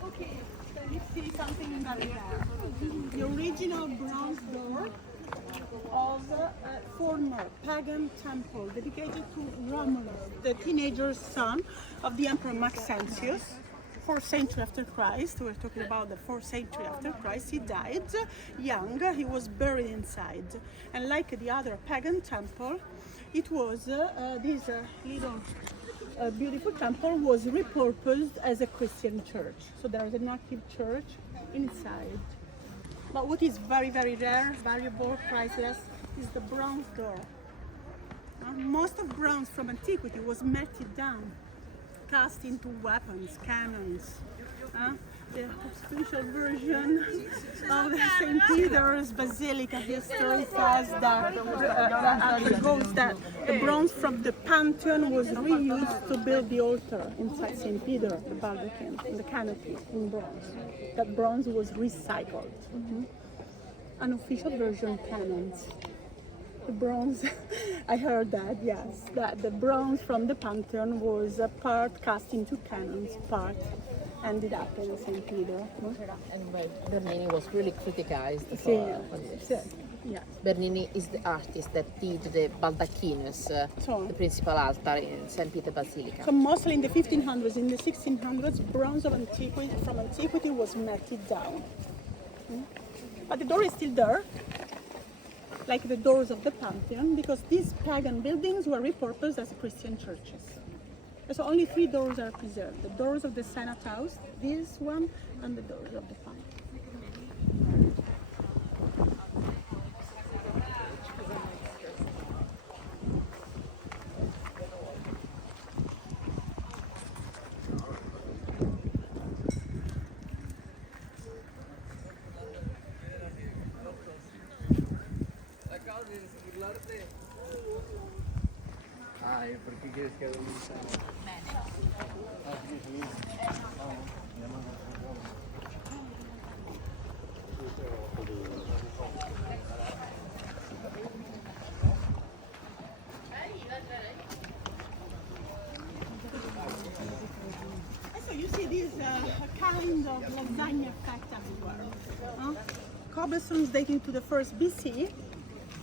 Okay, original bronze door of a former pagan temple dedicated to Romulus, the teenager son of the Emperor Maxentius. 4th century after Christ, we're talking about the 4th century after Christ, he died young, he was buried inside. And like the other pagan temple, it was, this little beautiful temple was repurposed as a Christian church. So there's an active church inside. But what is very, very rare, valuable, priceless, is the bronze door. Most of bronze from antiquity was melted down, cast into weapons, cannons. The official version of St. Peter's Basilica history says that, the bronze from the Pantheon was reused to build the altar inside St. Peter, the baldachin, in the canopy in bronze. That bronze was recycled. Unofficial version cannons. The bronze, I heard that, yes, that the bronze from the Pantheon was a part cast into cannons, part ended up in St. Peter. And Bernini was really criticized for this. Yes. Bernini is the artist that did the baldachinus, the principal altar in St. Peter Basilica. So mostly in the 1500s, in the 1600s, bronze of antiquity, from antiquity was melted down. But the door is still there, like the doors of the Pantheon, because these pagan buildings were repurposed as Christian churches. So only 3 doors are preserved: the doors of the Senate House, this one, and the doors of the Pantheon. Ay, ¿por qué quieres que haga un So you see this kind of lasagna effect everywhere. Cobblestones dating to the 1st BC,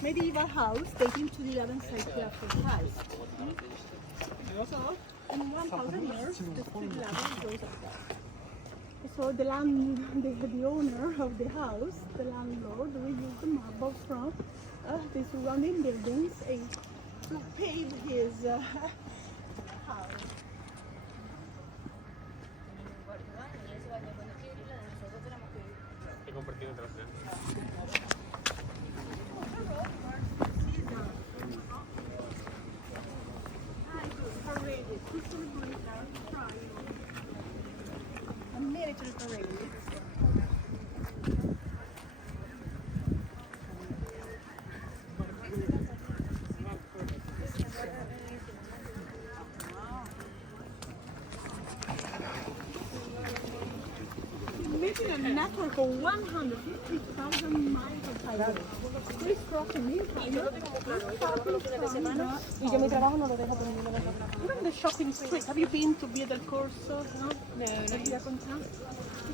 medieval house dating to the 11th century after Christ. So in 1,000 years, the street level goes up. So the owner of the house, the landlord, will use the marble from these surrounding buildings to pave his house. A military parade. Making a network of 150,000 miles of highway. Crisscrossing the entire even the shopping street. Have you been to Via del Corso? No? The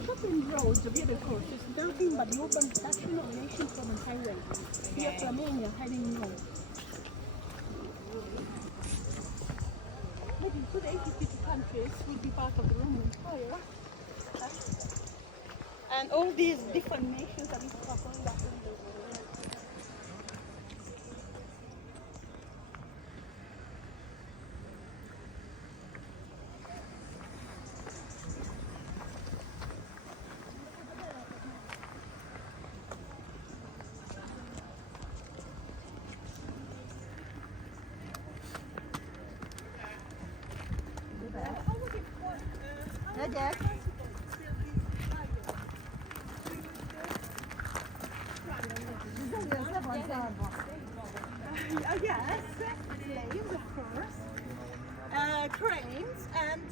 shopping roads, Via del Corso, is nothing but the urban section of the ancient Roman highway. Via Flaminia heading north. Maybe today 52 countries will be part of the Roman Empire. And all these different nations are incorporated in the world. Yes, slaves, of course, cranes, and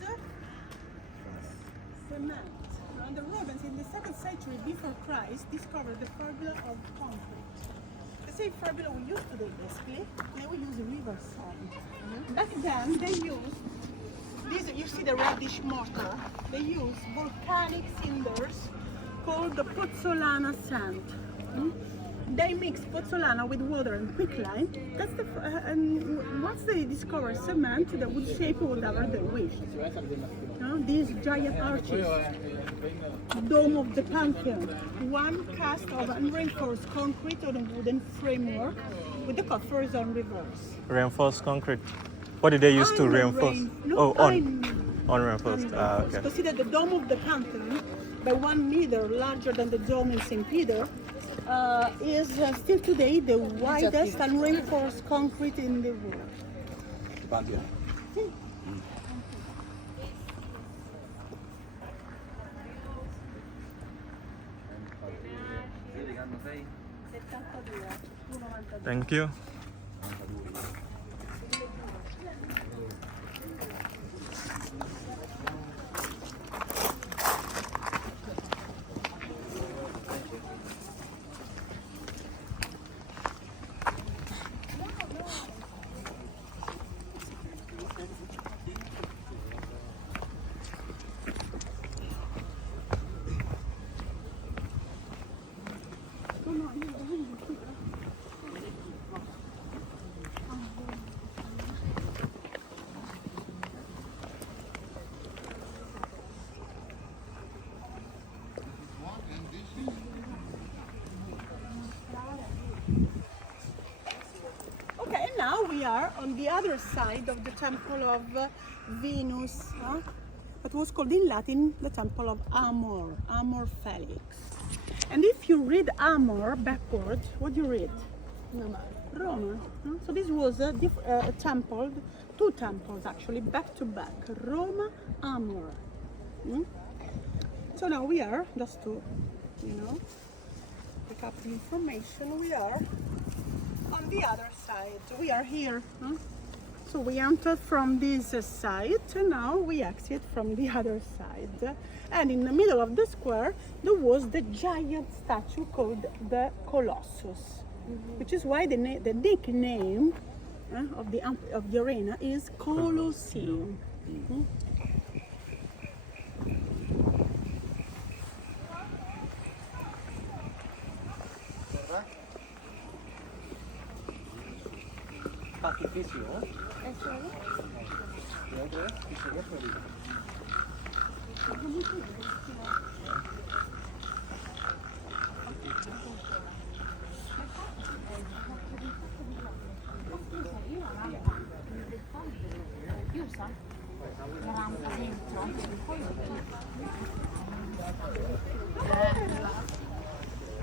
cement. And the Romans in the 2nd century before Christ discovered the formula of concrete. The same formula we use today, basically. They will use river sand. Back then, they used this. You see the reddish mortar. They used volcanic cinders called the pozzolana sand. They mix pozzolana with water and quicklime. That's and once they discover cement, they would shape whatever they wish. These giant arches, dome of the Pantheon, one cast of unreinforced concrete on a wooden framework with the coffers on reverse. Reinforced concrete. What did they use to reinforce? Unreinforced. Okay. Consider the dome of the Pantheon, by 1 meter larger than the dome in St. Peter, is still today the widest unreinforced concrete in the world. Thank you. Okay, and now we are on the other side of the Temple of Venus. It was called in Latin the Temple of Amor, Amor Felix. And if you read Amor backwards, what do you read? Roma. So this was a temple, 2 temples actually, back to back. Roma, Amor. So now we are, just to, pick up the information, we are on the other side. We are here. So we entered from this side, and now we exit from the other side. And in the middle of the square, there was the giant statue called the Colossus, which is why the nickname of the arena is Colosseum. Sacrificio.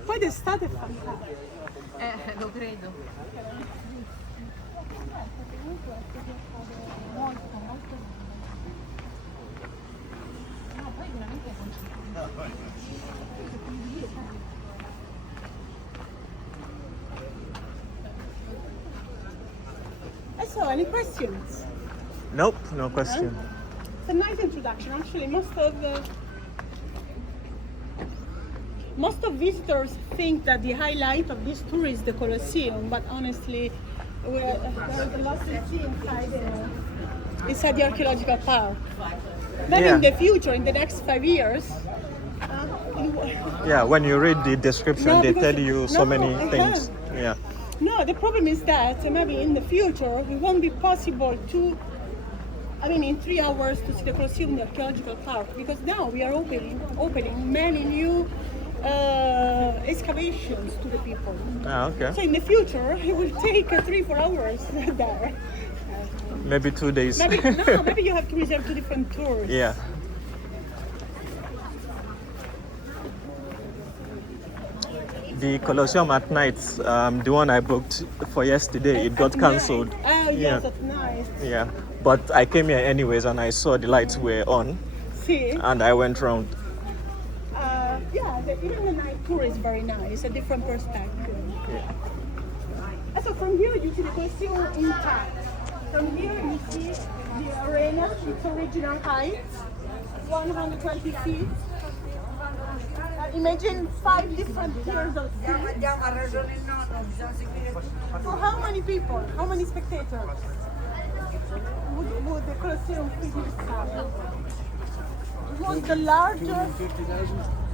Poi d'estate è fantastico. Lo credo. So, any questions? Nope, no question. It's a nice introduction. Actually, most of visitors think that the highlight of this tour is the Colosseum, but honestly, there's a lot to see inside the archaeological park. Then in the future, in the next 5 years, Yeah, when you read the description, they tell you so many things. Yeah. No, the problem is that maybe in the future it won't be possible to, in 3 hours to see the Colosseum, the archaeological park, because now we are opening many new excavations to the people. Ah, okay. So in the future, it will take 3-4 hours there. Maybe 2 days. Maybe you have to reserve 2 different tours. Yeah. The Colosseum at night, the one I booked for yesterday, it got cancelled. Oh, yes, that's nice. Yeah, but I came here anyways and I saw the lights were on. See? And I went round. Even the night tour is very nice, a different perspective. Yeah. So from here you see the Colosseum intact. From here you see the arena, its original height, 120 feet. Imagine 5 different tiers of seats. So how many people, how many spectators would the Colosseum fit inside? It was the largest.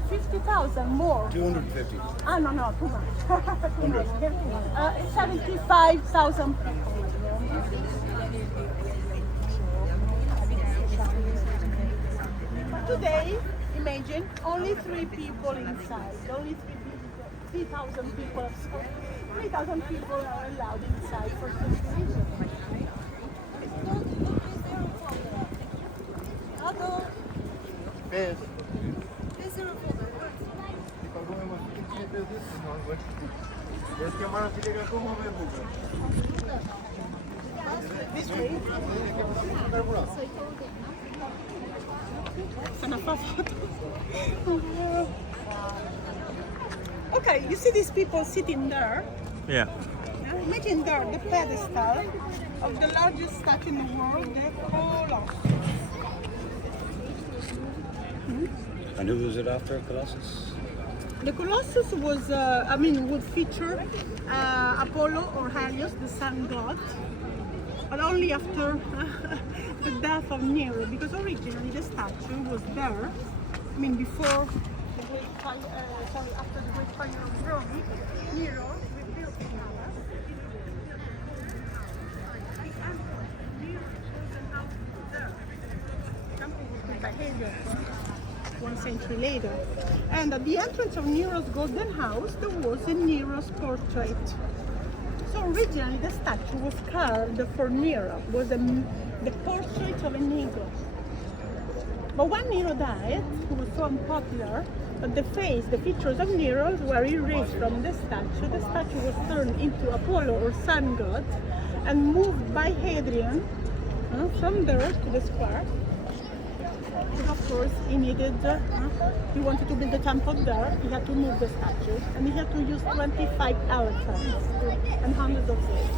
50,000 more. 250. Ah, no, too much. Too much. 75,000 people. But today, imagine, only 3 people inside. Only 3,000 people. 3,000 people are allowed inside for some reason. Bez. This way. Okay, you see these people sitting there? Yeah. Now imagine there the pedestal of the largest statue in the world, the Colosseum. And who was it after, Colossus? The Colossus was, would feature Apollo or Helios, the sun god, but only after the death of Nero, because originally the statue was there. Before the great fire, after the great fire of Rome, Nero rebuilt the palace. The emperor Nero chose the house there. The temple was built by Hadrian 1 century later. And at the entrance of Nero's golden house, there was a Nero's portrait. So originally the statue was carved for Nero, was the portrait of an eagle. But when Nero died, he was so unpopular that the features of Nero were erased from the statue. The statue was turned into Apollo or sun god and moved by Hadrian from there to the square. And of course, he wanted to build a temple there, he had to move the statue, and he had to use 25 elephants and hundreds of slaves.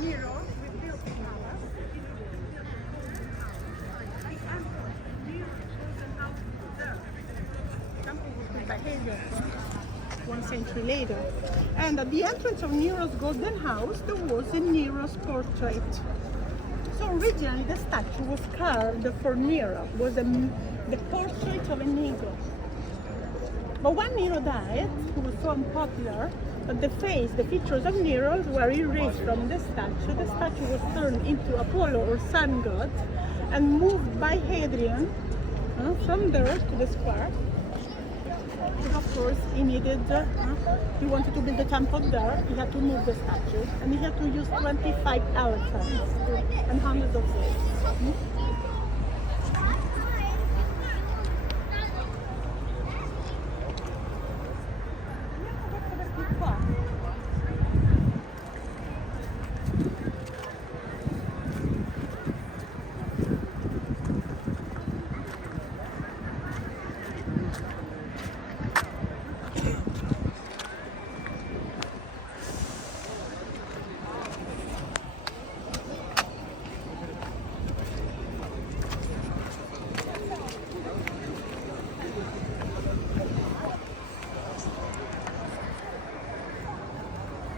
Nero rebuilt the palace. The emperor Nero chose the house there. The temple was built by Hadrian 1 century later. And at the entrance of Nero's golden house, there was a Nero's portrait. So originally the statue was carved for Nero, was the portrait of an eagle. But when Nero died, he was so unpopular that the features of Nero were erased from the statue. The statue was turned into Apollo or sun god and moved by Hadrian from there to the square. And of course, he wanted to build a temple there, he had to move the statue, and he had to use 25 elephants and hundreds of slaves.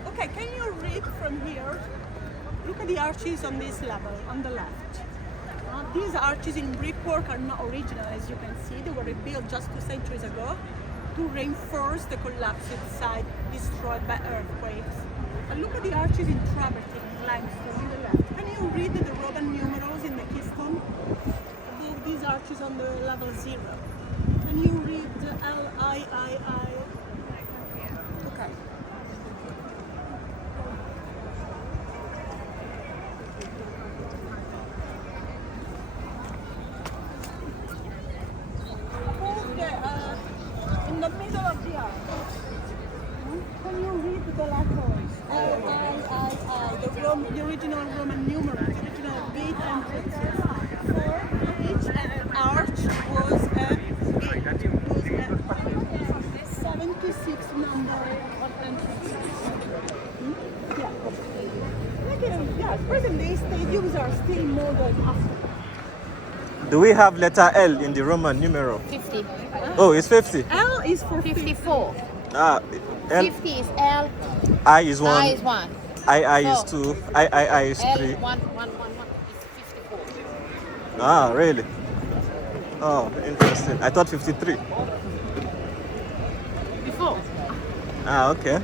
Okay, can you read from here? Look at the arches on this level, on the left. These arches in brickwork are not original, as you can see. They were rebuilt just 2 centuries ago to reinforce the collapsed site destroyed by earthquakes. And look at the arches in travertine, in limestone on the left. Can you read the Roman numerals in the keystone? Above these arches on the level 0. Can you read L-I-I-I? Okay. In the middle of the arch. Can you read the letters? L-I-I-I, the original Roman numerals, the original gate entrances. For each arch was a gate, was a 76 number of entrances. Do we have letter L in the Roman numeral? 50. Oh, it's 50. L is for 54. Ah, L. 50 is L. I is 1. I is 1. I is So, 2. I is L 3. 1 is 54. Ah, really? Oh, interesting. I thought 53. Before. Ah, okay.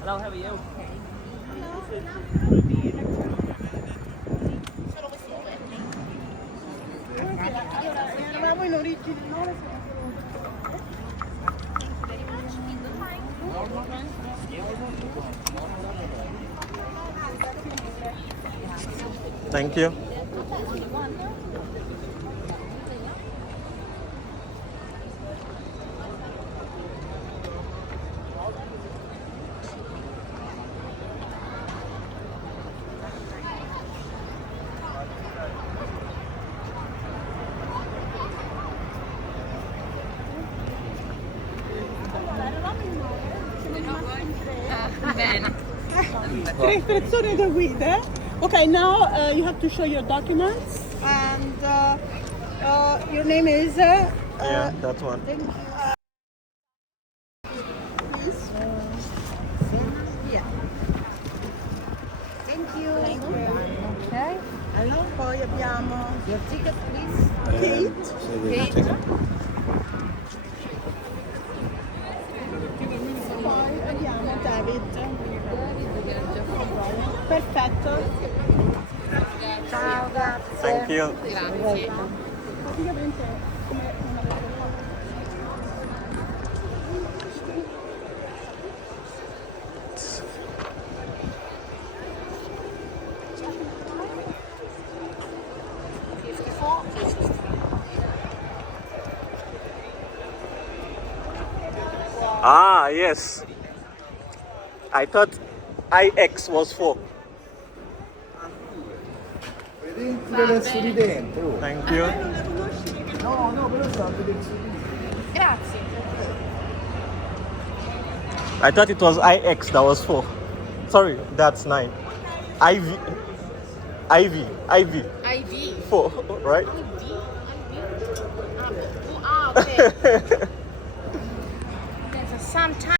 Hello, how are you? Eravamo in origine 9. Thank you. Bene. 3 persone da guida. Okay, now you have to show your documents and your name is. Yeah, that one. Please. Yeah. Thank you. Thank you. Okay. Allora, poi abbiamo Your ticket, please. Kate. So the ticket. Poi abbiamo David. Perfetto. Ciao, grazie. Thank you. Grazie. Praticamente come una Ah, yes. I thought IX was 4. Verso di dentro. Thank you. No, no, però sta verso di Grazie. I thought it was IX that was 4. Sorry, that's 9. IV. IV. IV. IV. 4, right? Ah, okay. There's a sometime.